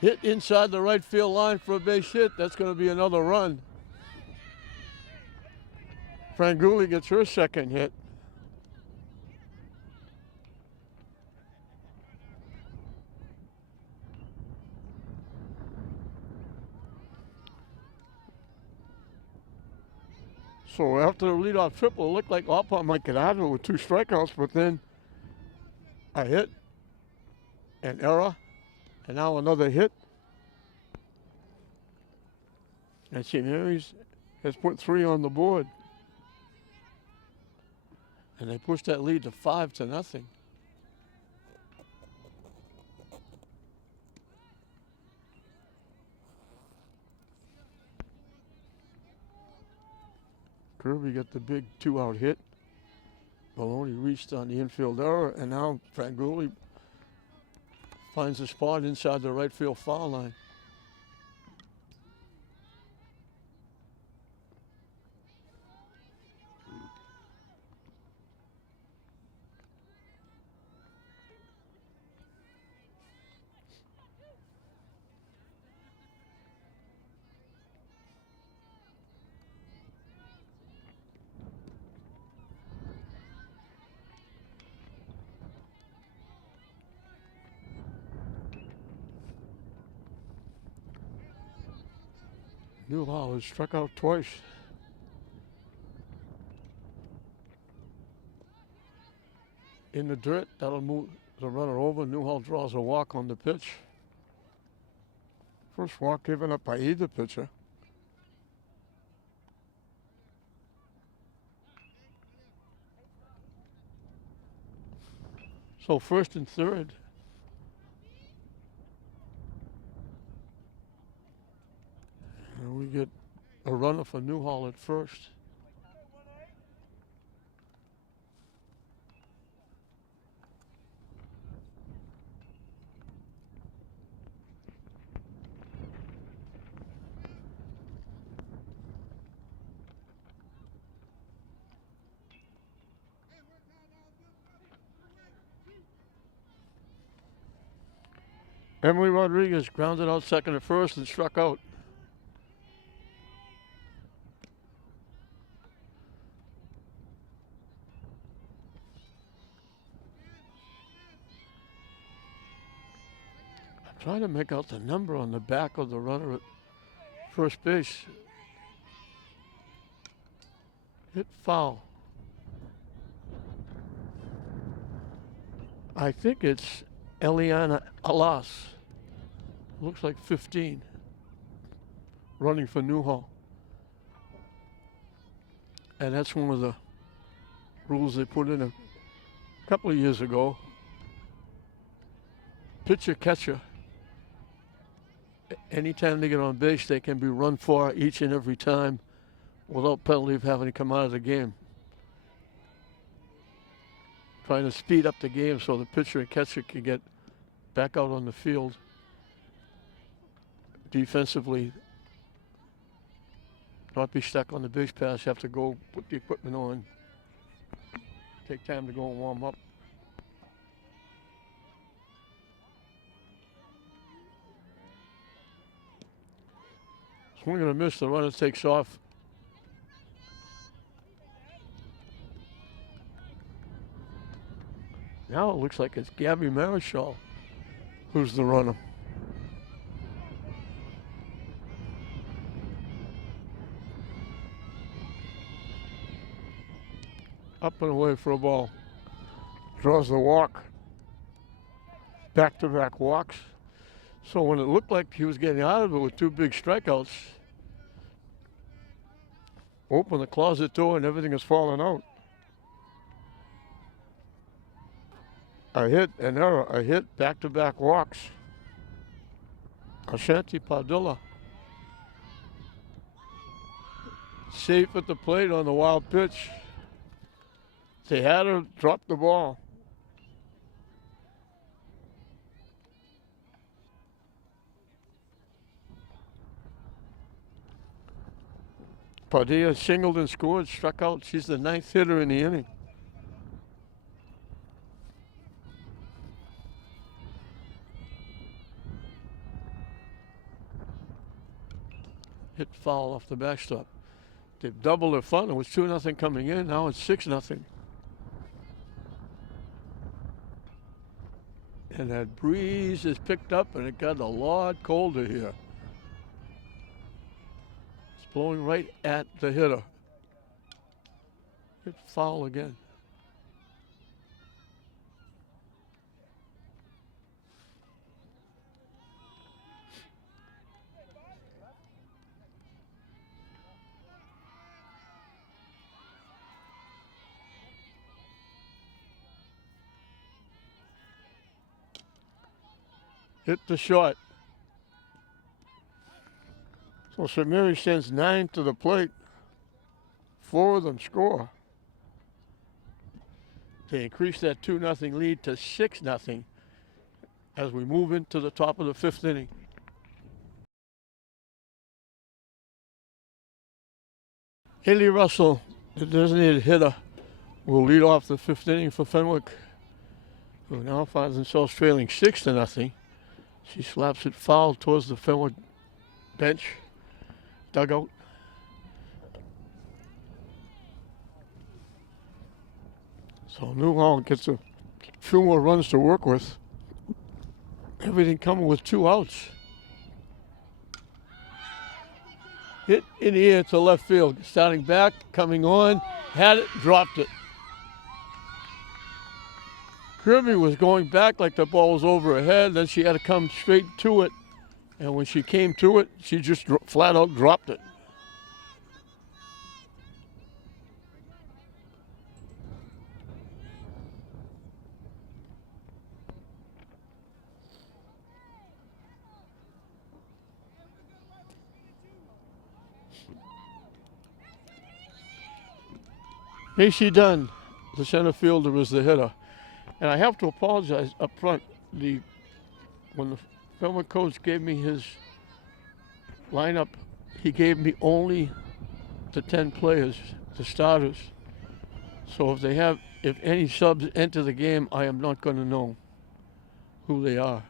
Hit inside the right field line for a base hit. That's going to be another run. Franguli gets her second hit. So after the leadoff triple, it looked like Alpine might get out of it with 2 strikeouts, but then a hit, an error, and now another hit. And St. Mary's has put 3 on the board. And they pushed that lead to 5-0. Kirby got the big 2-out hit. Maloney reached on the infield error, and now Franguli finds a spot inside the right field foul line. Newhall has struck out twice. In the dirt, that'll move the runner over. Newhall draws a walk on the pitch. First walk given up by either pitcher. So first and third. And we get a runner for Newhall at first. Emily Rodriguez grounded out second at first and struck out. I'm trying to make out the number on the back of the runner at first base. Hit foul. I think it's Eliana Alas. Looks like 15. Running for Newhall. And that's one of the rules they put in a couple of years ago. pitcher catcher, anytime they get on base, they can be run for each and every time without penalty of having to come out of the game. Trying to speed up the game so the pitcher and catcher can get back out on the field defensively, not be stuck on the base pass, have to go put the equipment on, take time to go and warm up. Swing and a miss, the runner takes off. Now it looks like it's Gabby Marichal who's the runner. Up and away for a ball. Draws the walk. Back-to-back walks. So when it looked like he was getting out of it with 2 big strikeouts, open the closet door and everything is falling out. A hit, an error, a hit, back-to-back walks. Ashanti Padilla. Safe at the plate on the wild pitch. They had her drop the ball. Padilla singled and scored, struck out. She's the 9th hitter in the inning. Hit foul off the backstop. They've doubled their fun. It was 2-0 coming in. Now it's 6-0. And that breeze is picked up and it got a lot colder here. It's blowing right at the hitter. Hit foul again. Hit the shot. So St. Mary sends 9 to the plate. 4 of them score. They increase that 2-0 lead to 6-0 as we move into the top of the 5th inning. Haley Russell, the designated hitter, will lead off the 5th inning for Fenwick, who now finds themselves trailing 6-0. She slaps it foul towards the Fenwick bench, dugout. So New Holland gets a few more runs to work with. Everything coming with 2 outs. Hit in the air to left field. Starting back, coming on, had it, dropped it. Kirby was going back like the ball was over her head, then she had to come straight to it. And when she came to it, she just flat out dropped it. Macy Dunn, the center fielder, was the hitter. And I have to apologize up front. When the Fenwick coach gave me his lineup, he gave me only the 10 players, the starters. So if any subs enter the game, I am not going to know who they are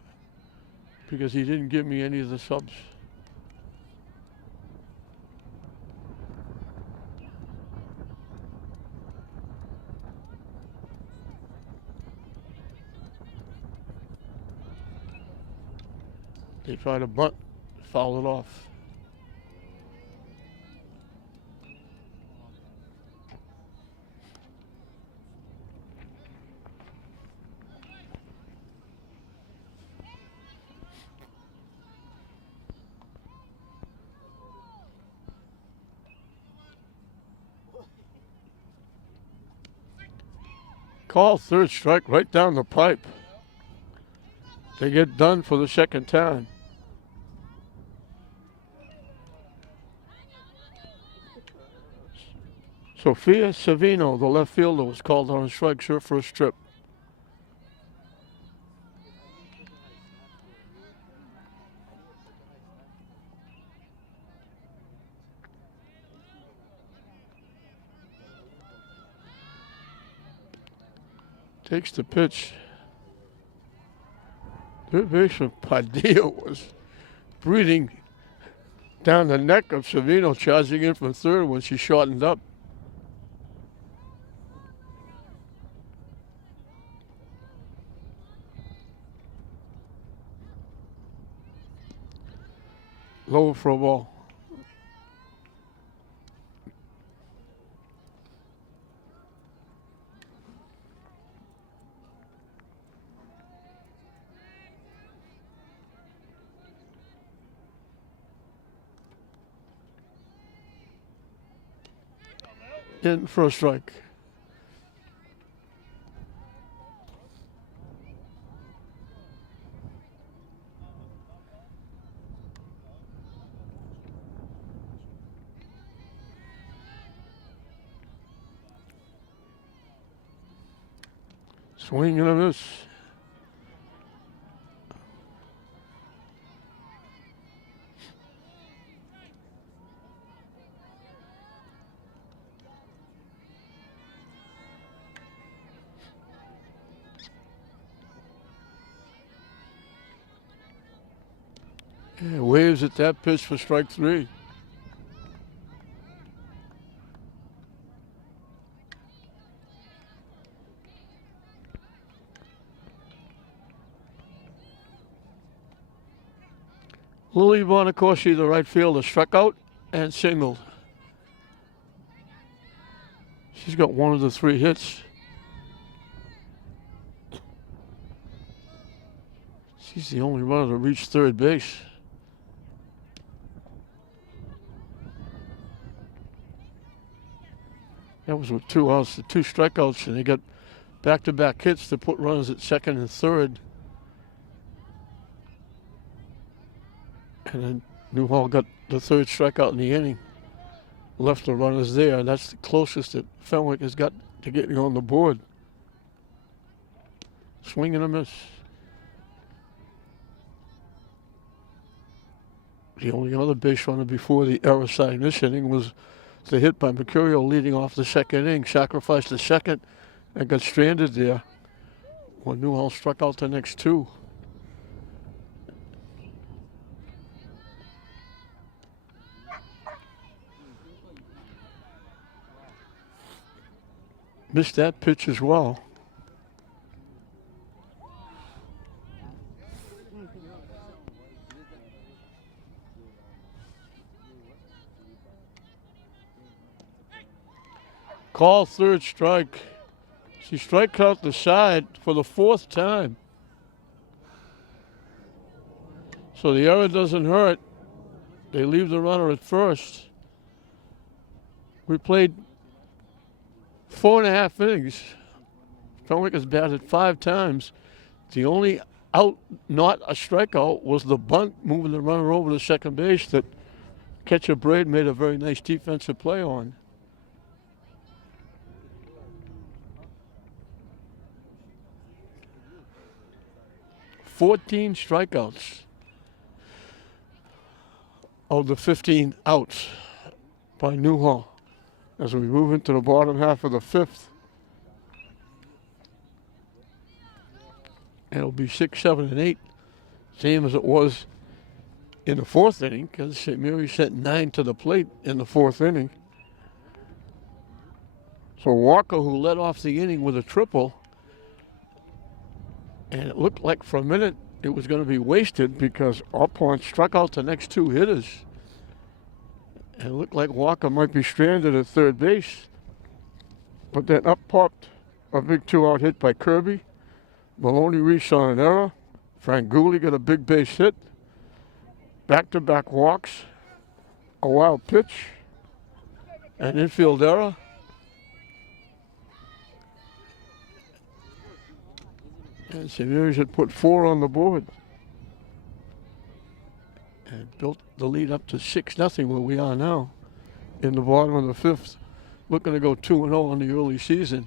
because he didn't give me any of the subs. They try to bunt, foul it off. Call, 3rd strike, right down the pipe. They get done for the second time. Sophia Savino, the left fielder, was called on strikes her first trip. Takes the pitch. Third baseman Padilla was breathing down the neck of Savino, charging in from third when she shortened up. Low for a ball. In for a strike. Swing and a miss. Yeah, waves at that pitch for strike three. Lily Bonacorsi, the right fielder, struck out and singled. She's got one of the three hits. She's the only runner to reach third base. That was with 2 outs, the 2 strikeouts, and they got back-to-back hits to put runners at second and third. And then Newhall got the third strikeout in the inning. Left the runners there, and that's the closest that Fenwick has got to getting on the board. Swing and a miss. The only other base runner before the error sign this inning was the hit by Mercurio leading off the second inning. Sacrificed the second and got stranded there when Newhall struck out the next 2. Missed that pitch as well. Call third strike. She strikes out the side for the 4th time. So the error doesn't hurt. They leave the runner at first. We played 4.5 innings. Fenwick has batted 5 times. The only out, not a strikeout, was the bunt moving the runner over to second base that catcher Braid made a very nice defensive play on. 14 strikeouts of the 15 outs by Newhall as we move into the bottom half of the 5th. And it'll be 6, 7, and 8, same as it was in the 4th inning, because St. Mary sent 9 to the plate in the 4th inning. So Walker, who led off the inning with a triple, and it looked like for a minute it was going to be wasted because Alpont struck out the next 2 hitters. And it looked like Walker might be stranded at third base. But then up popped a big 2-out hit by Kirby. Maloney reached on an error. Franguli got a big base hit. Back-to-back walks. A wild pitch. An infield error. And St. Mary's had put 4 on the board and built the lead up to 6-0 where we are now in the bottom of the 5th, looking to go 2-0 in the early season.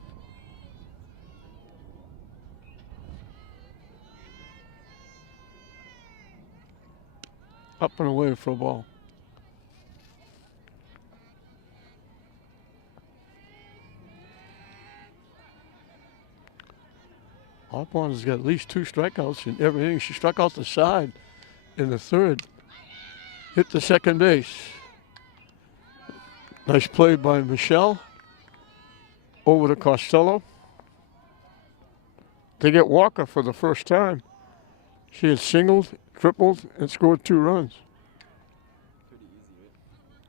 Up and away for a ball. Alpon has got at least 2 strikeouts in every inning. She struck out the side in the 3rd. Hit the second base. Nice play by Michelle. Over to Costello. They get Walker for the first time. She had singled, tripled, and scored 2 runs. Pretty easy, right?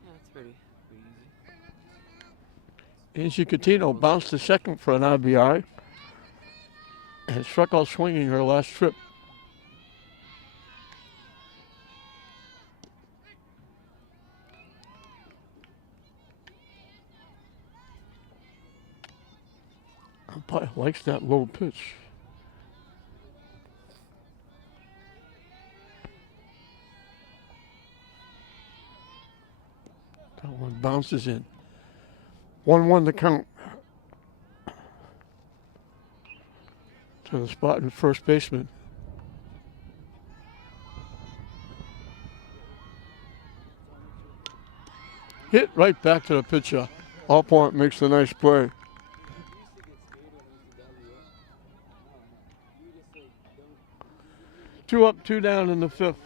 Yeah, it's pretty easy. Angie Catino bounced to second for an RBI and struck out swinging her last trip. Umpire likes that low pitch. That one bounces in. 1-1 to count. To the spot in first baseman. Hit right back to the pitcher. Allpoint makes a nice play. 2 up, 2 down in the 5th.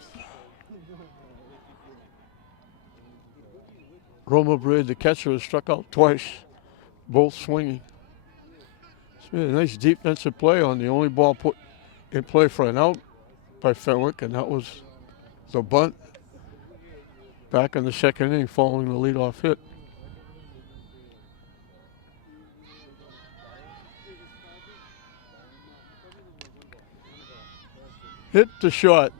Roma Braid, the catcher, has struck out twice, both swinging. It's been a nice defensive play on the only ball put in play for an out by Fenwick, and that was the bunt back in the 2nd inning following the leadoff hit. Hit the shot,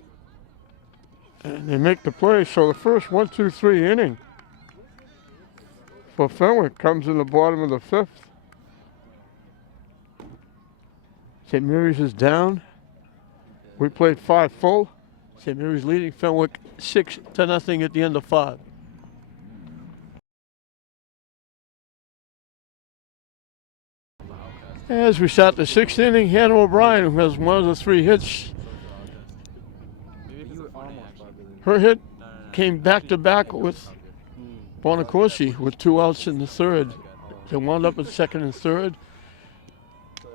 and they make the play. So the first 1-2-3 inning for Fenwick comes in the bottom of the 5th. St. Mary's is down. We played 5 full. St. Mary's leading Fenwick 6-0 at the end of 5. As we start the 6th inning, Hannah O'Brien, who has one of the 3 hits. Her hit came back to back with Bonacorsi with 2 outs in the 3rd. They wound up at 2nd and 3rd,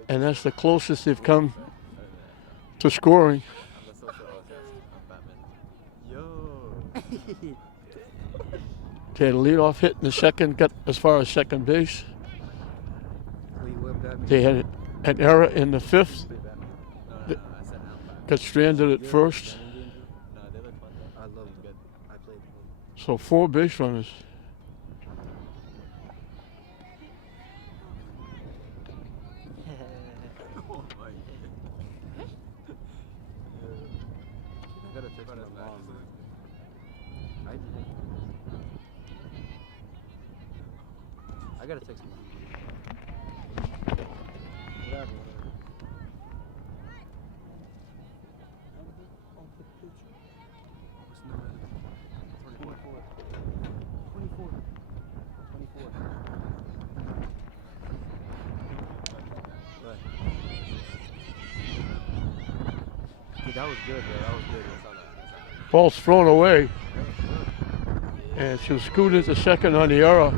and that's the closest they've come to scoring. They had a leadoff hit in the 2nd, got as far as second base. They had an error in the 5th, got stranded at first. So 4 base runners. I gotta text him. Whatever. That was good, bro. That was good. Ball's thrown away, and she was scooted to second on the error.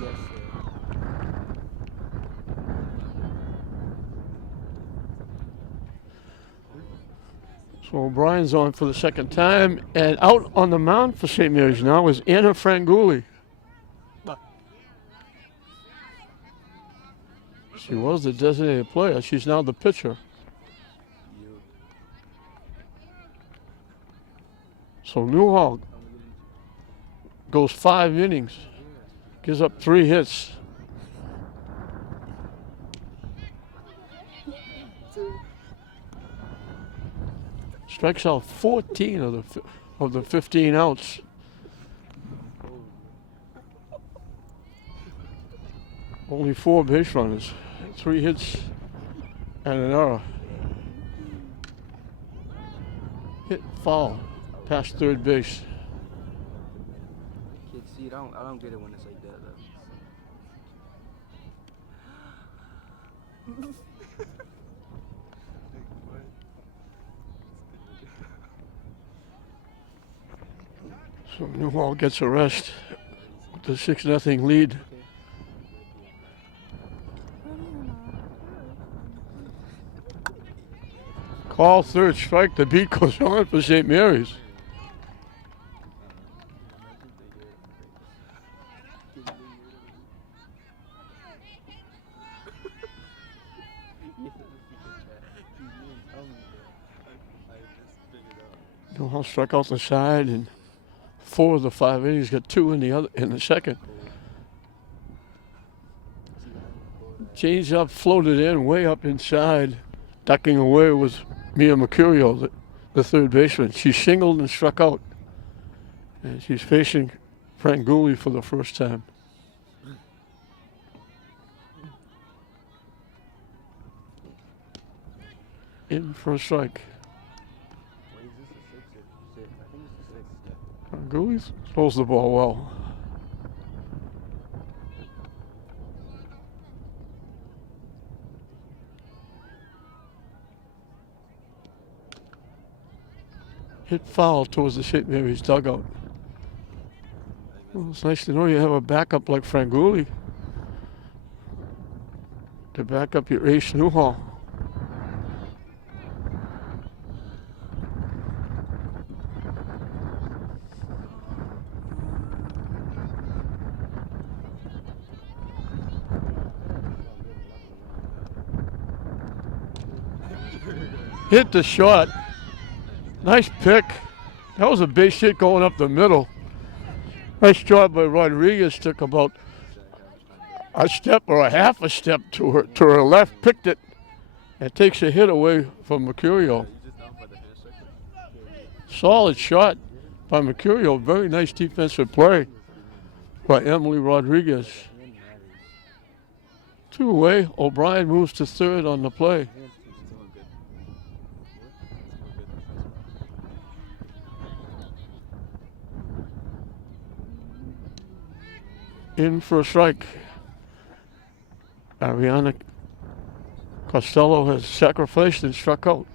Yes, So O'Brien's on for the 2nd time, and out on the mound for St. Mary's now is Anna Franguli. She was the designated player. She's now the pitcher. So Newhall goes 5 innings, gives up 3 hits. Strikes out 14 of the 15 outs. Only 4 base runners, 3 hits, And an error. Hit foul past third base. Kids, see, I don't get it when it's like that though. So Newhall gets a rest with the 6-0 lead. Call third strike. The beat goes on for St. Mary's. Newhall struck out the side, and 4 of the 5 innings, got 2 in the second. Change up, floated in, way up inside. Ducking away was Mia Mercurio, the third baseman. She singled and struck out. And she's facing Franguli for the first time. In for a strike. Franguli throws the ball well. Hit foul towards the St. Mary's dugout. Well, it's nice to know you have a backup like Franguli to back up your ace Newhall. Hit the shot. Nice pick. That was a base hit going up the middle. Nice job by Rodriguez. Took about a step or a half a step to her left, picked it, and takes a hit away from Mercurio. Solid shot by Mercurio. Very nice defensive play by Emily Rodriguez. 2 away. O'Brien moves to third on the play. In for a strike. Ariana Costello has sacrificed and struck out.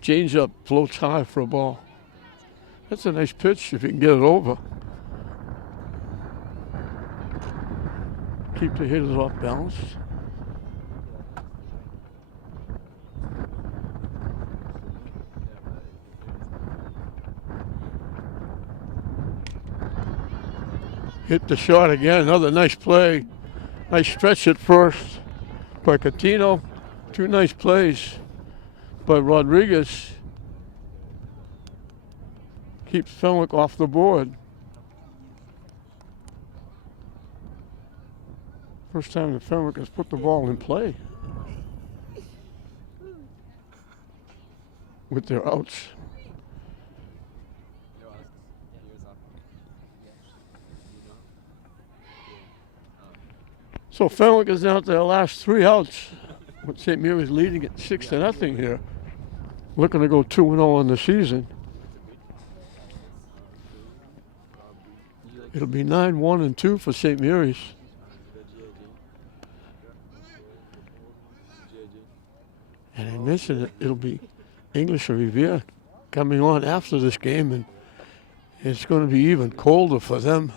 Change up, floats high for a ball. That's a nice pitch if you can get it over. Keep the hitters off balance. Hit the shot again, another nice play. Nice stretch at first by Catino. 2 nice plays by Rodriguez. Keeps Fenwick off the board. First time that Fenwick has put the ball in play with their outs. So Fenwick is down to their last 3 outs, with St. Mary's leading at 6-0 here. Looking to go 2-0 in the season. It'll be 9-1-2 for St. Mary's. And I mentioned that it'll be English and Revere coming on after this game, and it's going to be even colder for them.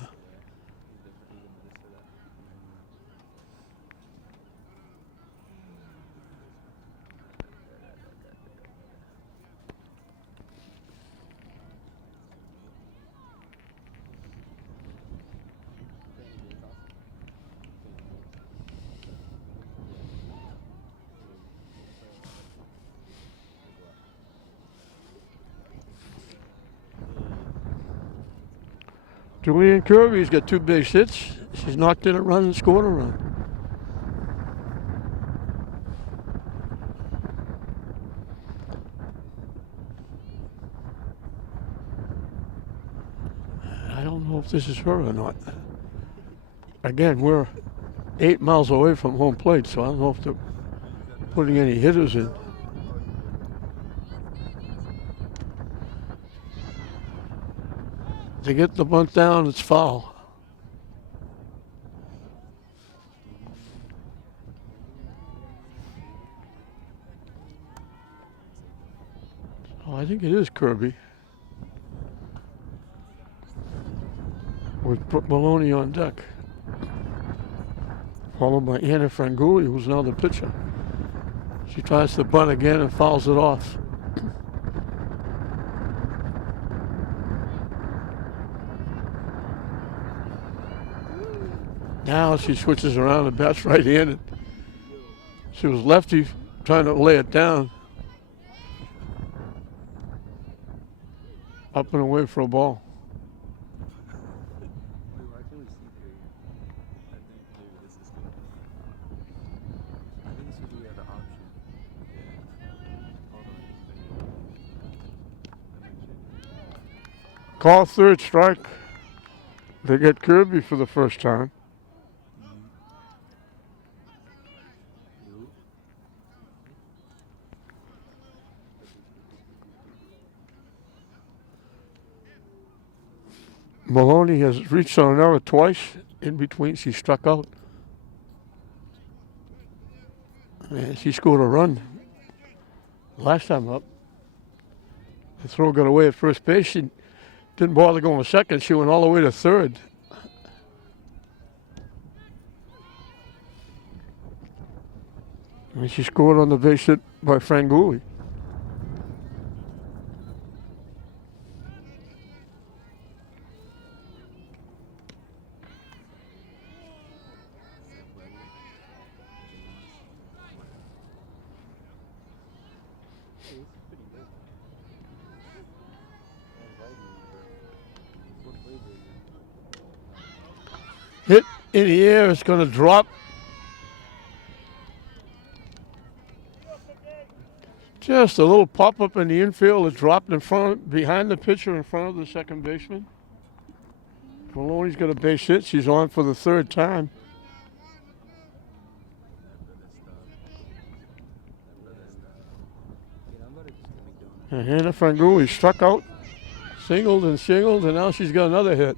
Julian Kirby's got 2 base hits. She's knocked in a run and scored a run. don't know if this is her or not. Again, we're 8 miles away from home plate, so I don't know if they're putting any hitters in. They get the bunt down, it's foul. Oh, I think it is Kirby. With Brooke Maloney on deck. Followed by Anna Franguli, who's now the pitcher. She tries to bunt again and fouls it off. Now she switches around and bats right-handed. She was lefty trying to lay it down. Up and away for a ball. Why can't we see through here? I think maybe this is good. I think this would be the other option. Call third strike. They get Kirby for the first time. Maloney has reached on an error twice. In between, she struck out. And she scored a run last time up. The throw got away at first base. She didn't bother going to second. She went all the way to third. And she scored on the base hit by Franguli. Hit in the air, it's going to drop. Just a little pop-up in the infield. It dropped in front, behind the pitcher in front of the second baseman. Maloney's got a base hit. She's on for the third time. And Hannah Franguli struck out, singled, and now she's got another hit.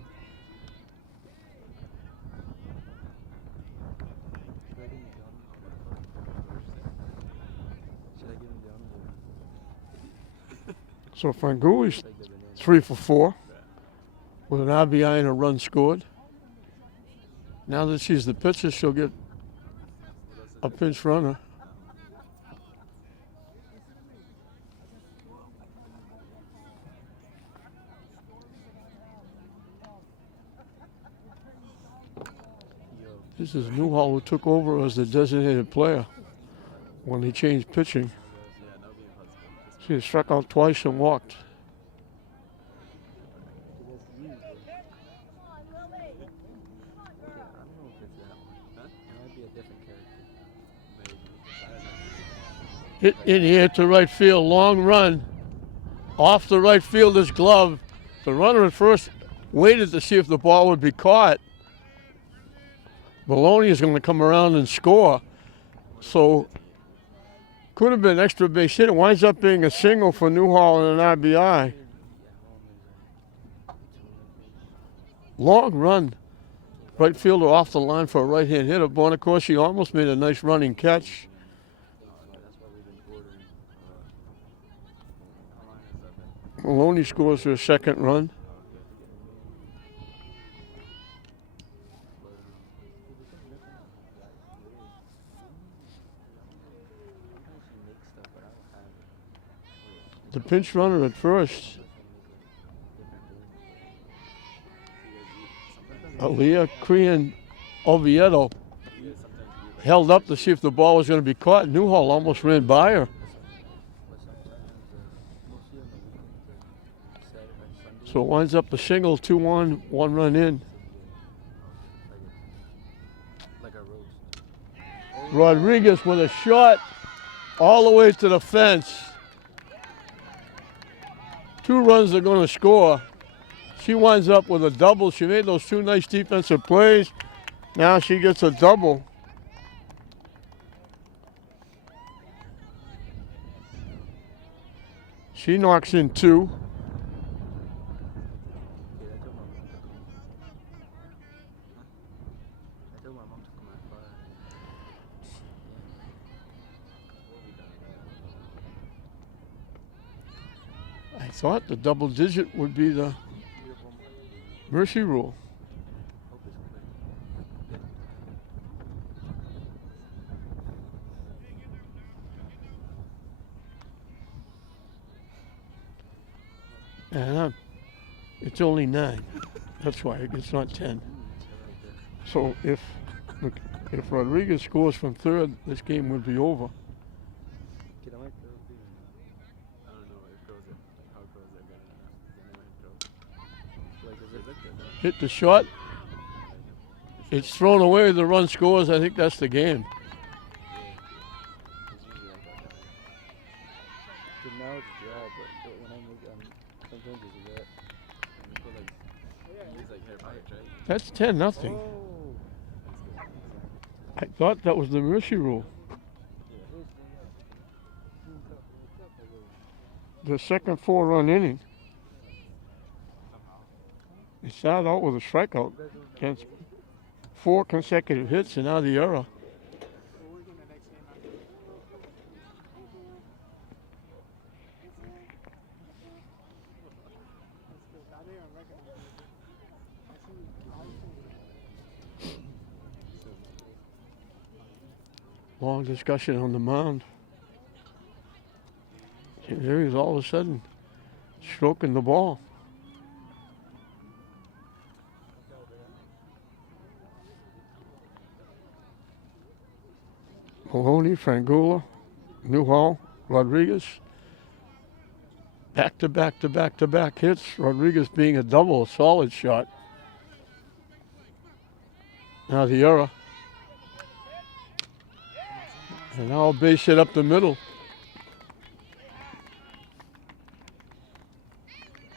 So Franguli's 3 for 4 with an RBI and a run scored. Now that she's the pitcher, she'll get a pinch runner. This is Newhall, who took over as the designated player when they changed pitching. She struck out twice and walked. Hit in here to right field, long run. Off the right fielder's glove. The runner at first waited to see if the ball would be caught. Maloney is going to come around and score. So could have been extra base hit. It winds up being a single for Newhall and an RBI. Long run. Right fielder off the line for a right-hand hitter. Bonacorsi almost made a nice running catch. Maloney scores her second run. The pinch runner at first, Aaliyah Crean Oviedo, held up to see if the ball was going to be caught. Newhall almost ran by her. So it winds up a single, 2-1, 1 run in. Rodriguez with a shot all the way to the fence. 2 runs they're going to score. She winds up with a double. She made those 2 nice defensive plays. Now she gets a double. She knocks in 2. I told my mom to come at 5. I thought the double digit would be the mercy rule. Hope it's quick. And it's only 9. That's why it's not 10. So if Rodriguez scores from third, this game would be over. Kid, I might throw it. I don't know if girls are, like, how girls are good enough. They might throw. Like, does it look good? Hit the shot. It's thrown away. The run scores. I think that's the game. It's usually like that. Cause now it's dry, but when I make sometimes it's wet. And you put like, you use like hair products, right? That's 10-0. Oh. I thought that was the mercy rule. The second 4-run inning. They started out with a strikeout against 4 consecutive hits, and now the error. Long discussion on the mound. And there he's all of a sudden stroking the ball. Maloney, Frangula, Newhall, Rodriguez. Back to back to back to back hits. Rodriguez being a double, a solid shot. Now the error. And now a base hit up the middle.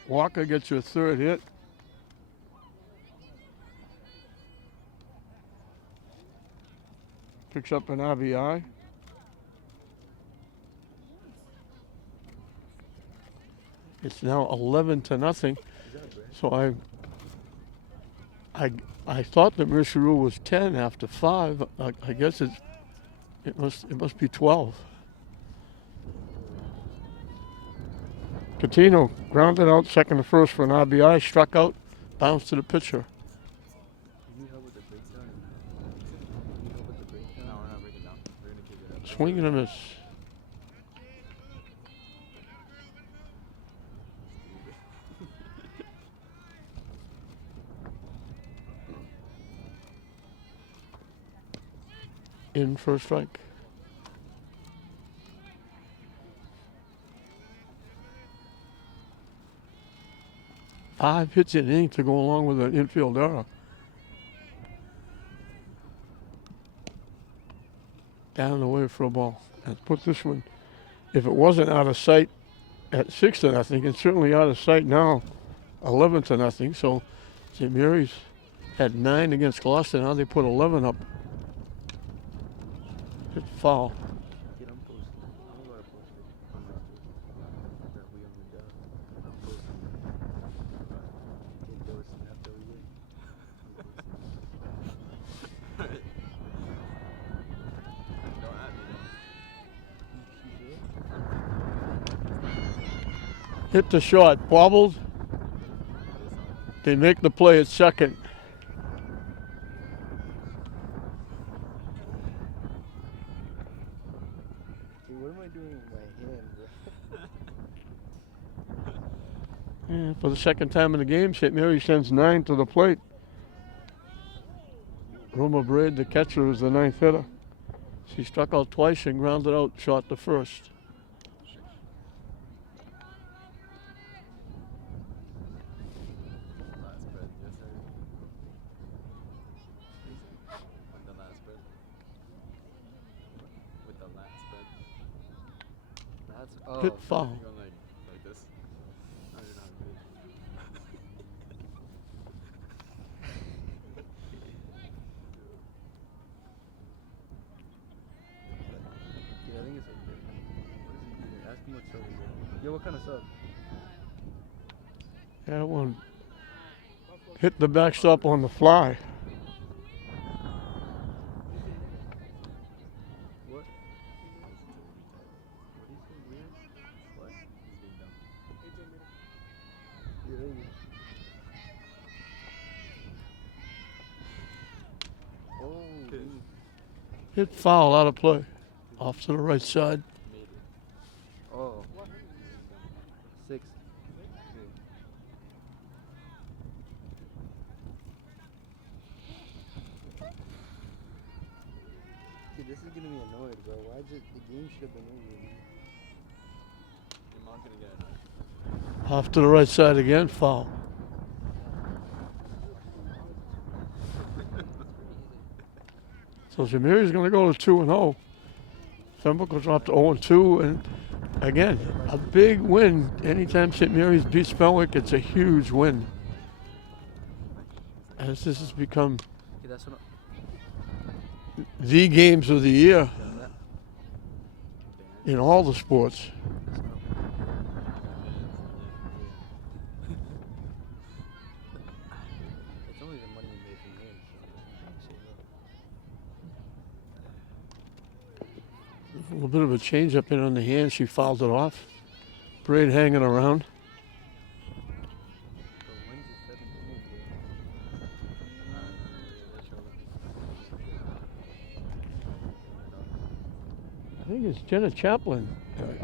Walker gets your 3rd hit. Picks up an RBI. It's now 11-0. So I thought the mercy rule was 10 after 5. I guess it must be 12. Catino grounded out second to first for an RBI, struck out, bounced to the pitcher. You need help with the breakdown? You need help with the breakdown? No, we're not breaking down. We're gonna keep it up. Swing and a miss. In for a strike. Five hits in an inning to go along with an infield error. Down the way for a ball. Let's put this one, if it wasn't out of sight at 6-0, it's certainly out of sight now, 11-0. So St. Mary's had 9 against Gloucester. Now they put 11 up. Hit foul. Kid, I'm posting. I'm about to post it on my street. That we on the job. I'm posting. Kid, there was snap that we win. Don't at me though. Hit the shot, wobbled. They make the play at second. Dude, what am I doing with my hand, bro? And for the second time in the game, St. Mary sends 9 to the plate. Roma Braid, the catcher, is the 9th hitter. She struck out twice and grounded out, shot the first. Last spread, yes sir. With the last spread. With the last spread. That's Hit foul. You're going like this. I don't know how to do it. Yo, what kind of sub? That one hit the backstop on the fly. What? What do you say? Weird? What? Yeah, there you go. Oh, dude. Hit foul out of play. Off to the right side. Made it. Oh. 6. Dude, this is getting me annoyed, bro. Why just the game should have been over, man. Your mom's gonna get annoyed. Off to the right side again. Foul. So Jamiri's going to go to 2-0. Fenwick will drop to 0-2. And again, a big win. Anytime St. Mary's beats Fenwick, it's a huge win. As this has become Okay, that's what the games of the year that, in all the sports. that's what it's only the money we made from here, so A little bit of a change up in on the hand. She fouled it off. Braid hanging around. the wins is 17, I think it's Jenna Chaplin,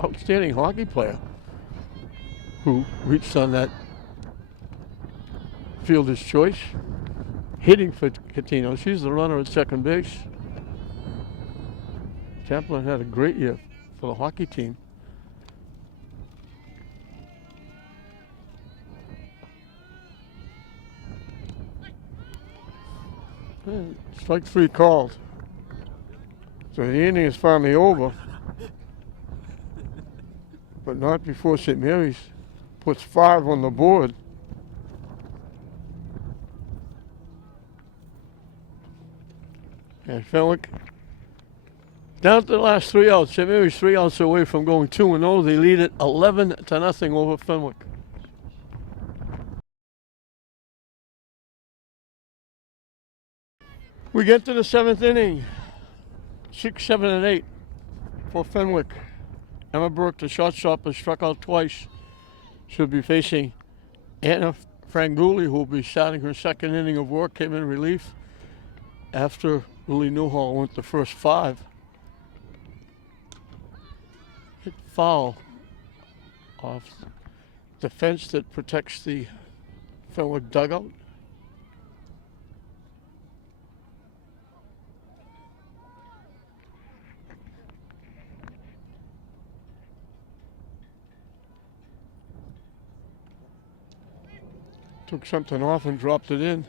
outstanding hockey player, who reached on that fielder's choice, hitting for Catino. She's the runner at second base. Chaplin had a great year for the hockey team. And strike 3 called. So the inning is finally over. But not before St. Mary's puts 5 on the board. And Fenwick down to the last 3 outs. St. Mary's 3 outs away from going 2-0. They lead it 11-0 over Fenwick. We get to the 7th inning. 6, 7, and 8 for Fenwick. Emma Burke, the shortstop, has struck out twice. She'll be facing Anna Franguli, who will be starting her 2nd inning of work, came in relief after Lily Newhall went the first 5. Hit foul off the fence that protects the Fenwick dugout. Took something off and dropped it in.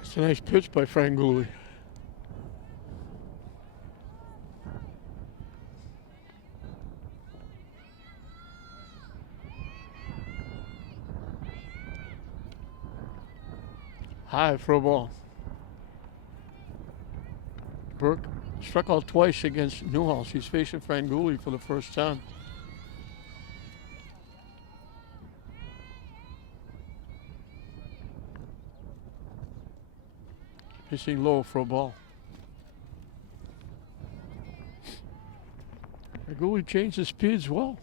It's a nice pitch by Franguli. High for a ball. Burke struck out twice against Newhall. She's facing Franguli for the first time. Pitching low for a ball. Franguli changed his speeds well.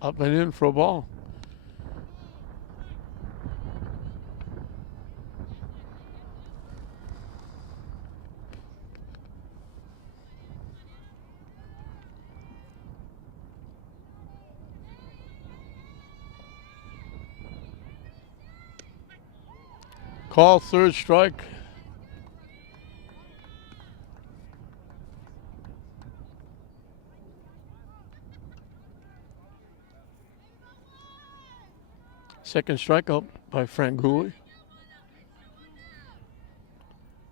Up and in for a ball. Call, 3rd strike. Second strikeout by Franguli.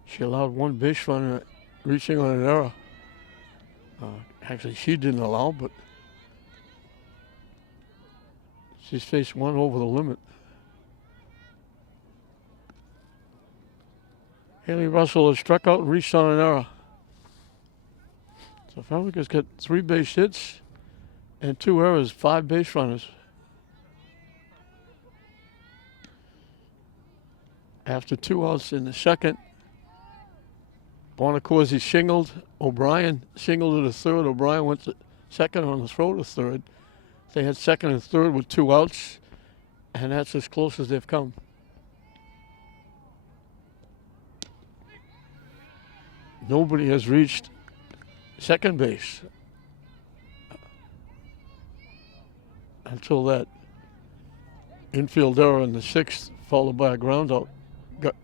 She allowed 1 base runner reaching on an error. Actually, she didn't allow, but she's faced 1 over the limit. Haley Russell has struck out and reached on an error. So Fenwick has got 3 base hits and 2 errors, 5 base runners. After 2 outs in the second, Bonacorsi shingled. O'Brien shingled to the third. O'Brien went to second on the throw to third. They had second and third with 2 outs, and that's as close as they've come. Nobody has reached second base until that infield error in the 6th, followed by a ground out. Got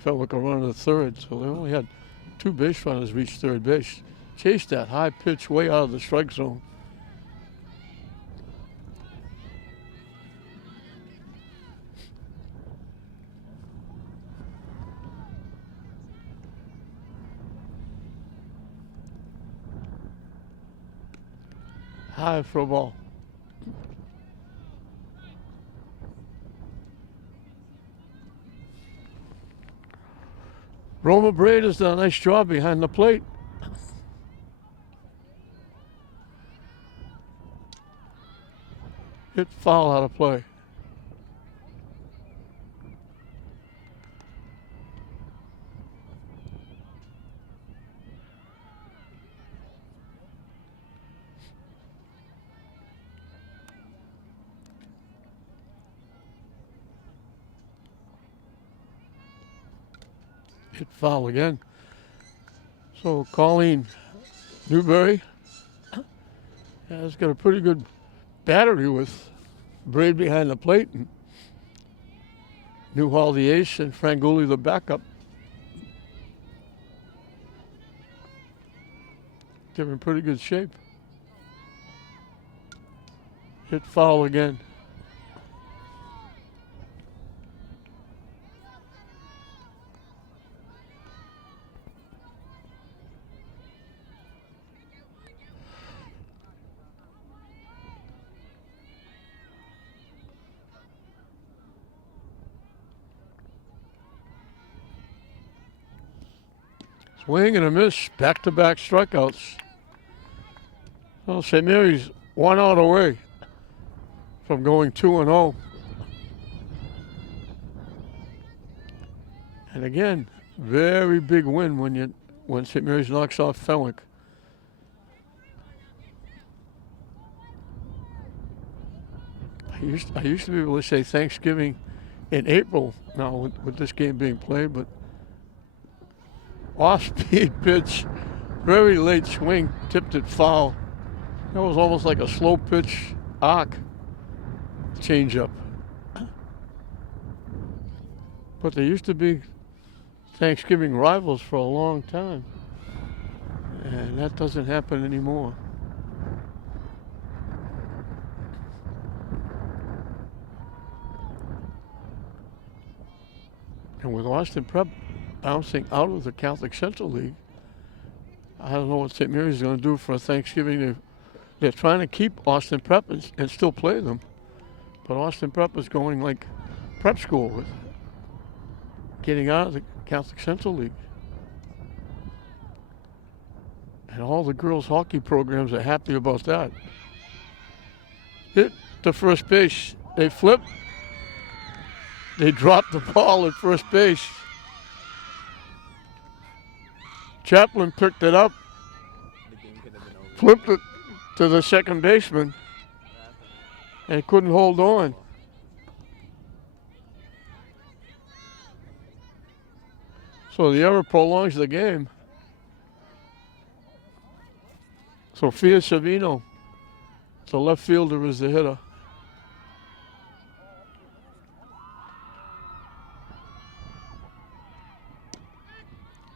Fenwick a run to the third, so they only had 2 base runners reach third base. Chased that high pitch way out of the strike zone. High for a ball. Roma Braid has done a nice job behind the plate. Hit foul out of play. Hit foul again. So Colleen Newberry has got a pretty good battery with Braid behind the plate and Newhall the ace and Franguli the backup. They're in pretty good shape. Hit foul again. Swing and a miss, back-to-back strikeouts. Well, St. Mary's 1 out away from going 2-0. And again, very big win when St. Mary's knocks off Fenwick. I used to be able to say Thanksgiving in April now with this game being played, but off-speed pitch, very late swing, tipped it foul. That was almost like a slow pitch arc changeup. But they used to be Thanksgiving rivals for a long time, and that doesn't happen anymore. And with Austin Prep bouncing out of the Catholic Central League, I don't know what St. Mary's is going to do for Thanksgiving. They're trying to keep Austin Prep and still play them, but Austin Prep is going like prep school with getting out of the Catholic Central League. And all the girls' hockey programs are happy about that. Hit to first base. They flip. They drop the ball at first base. Chaplin picked it up, The game could have been over. flipped it to the second baseman, and couldn't hold on. So the error prolongs the game. Sophia Savino, the left fielder, is the hitter.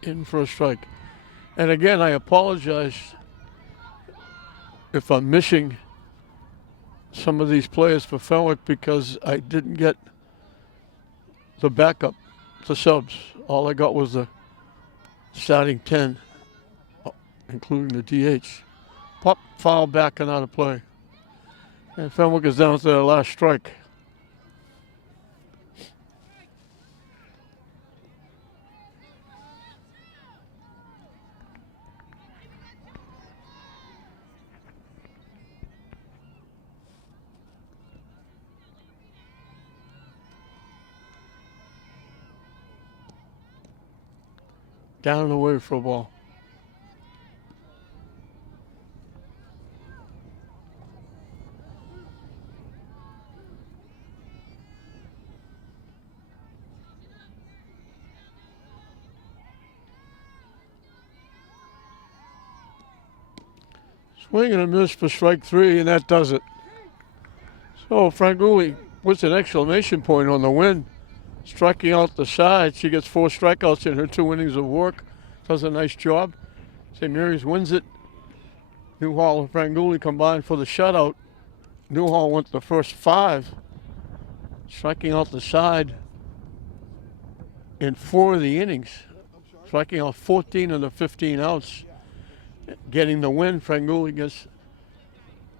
In for a strike. And again, I apologize if I'm missing some of these players for Fenwick because I didn't get the backup, the subs. All I got was the starting 10, including the DH. Pop foul back and out of play. And Fenwick is down to their last strike. Down and away for a ball. Swing and a miss for strike 3, and that does it. So Franguli puts an exclamation point on the win. Striking out the side. She gets 4 strikeouts in her 2 innings of work. Does a nice job. St. Mary's wins it. Newhall and Franguli combined for the shutout. Newhall went the first 5, striking out the side in 4 of the innings, striking out 14 of the 15 outs, getting the win. Franguli gets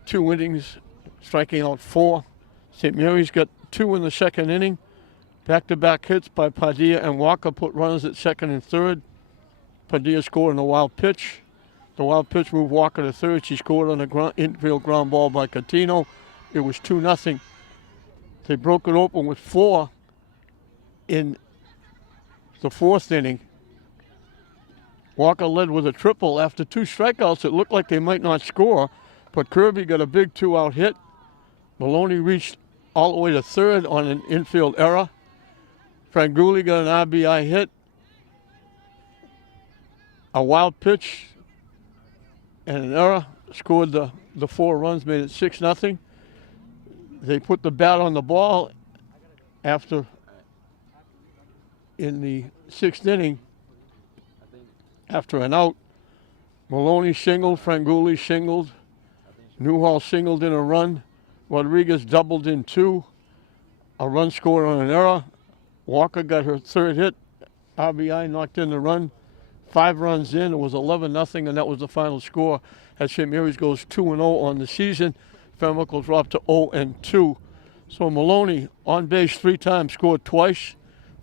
2 innings, striking out 4. St. Mary's got 2 in the second inning. Back-to-back hits by Padilla and Walker put runners at second and third. Padilla scored on a wild pitch. The wild pitch moved Walker to third. She scored on a infield ground ball by Catino. It was 2-0. They broke it open with 4 in the 4th inning. Walker led with a triple. After 2 strikeouts, it looked like they might not score, but Kirby got a big 2-out hit. Maloney reached all the way to third on an infield error. Franguli got an RBI hit. A wild pitch and an error scored the 4 runs, made it 6-0. They put the bat on the ball after, in the 6th inning, after an out. Maloney singled, Franguli singled, Newhall singled in a run, Rodriguez doubled in 2, a run scored on an error. Walker got her 3rd hit, RBI knocked in the run. 5 runs in, it was 11-0, and that was the final score as St. Mary's goes 2-0 on the season. Fenwick will drop to 0-2. So Maloney on base 3 times, scored twice.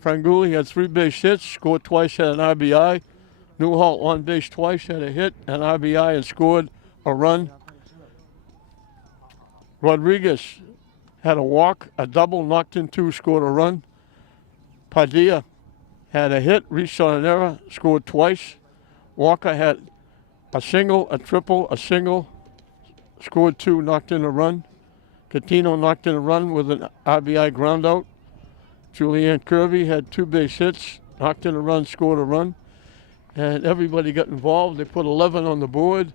Franguli had 3 base hits, scored twice, had an RBI. Newhall on base twice, had a hit, an RBI, and scored a run. Rodriguez had a walk, a double, knocked in 2, scored a run. Padilla had a hit, reached on an error, scored twice. Walker had a single, a triple, a single, scored 2, knocked in a run. Catino knocked in a run with an RBI groundout. Julianne Kirby had 2 base hits, knocked in a run, scored a run. And everybody got involved. They put 11 on the board,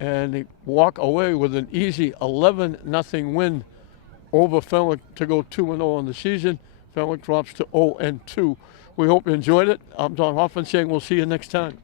and they walk away with an easy 11-0 win over Fenwick to go 2-0 on the season. Fenwick drops to 0-2. We hope you enjoyed it. I'm Don Hoffman saying we'll see you next time.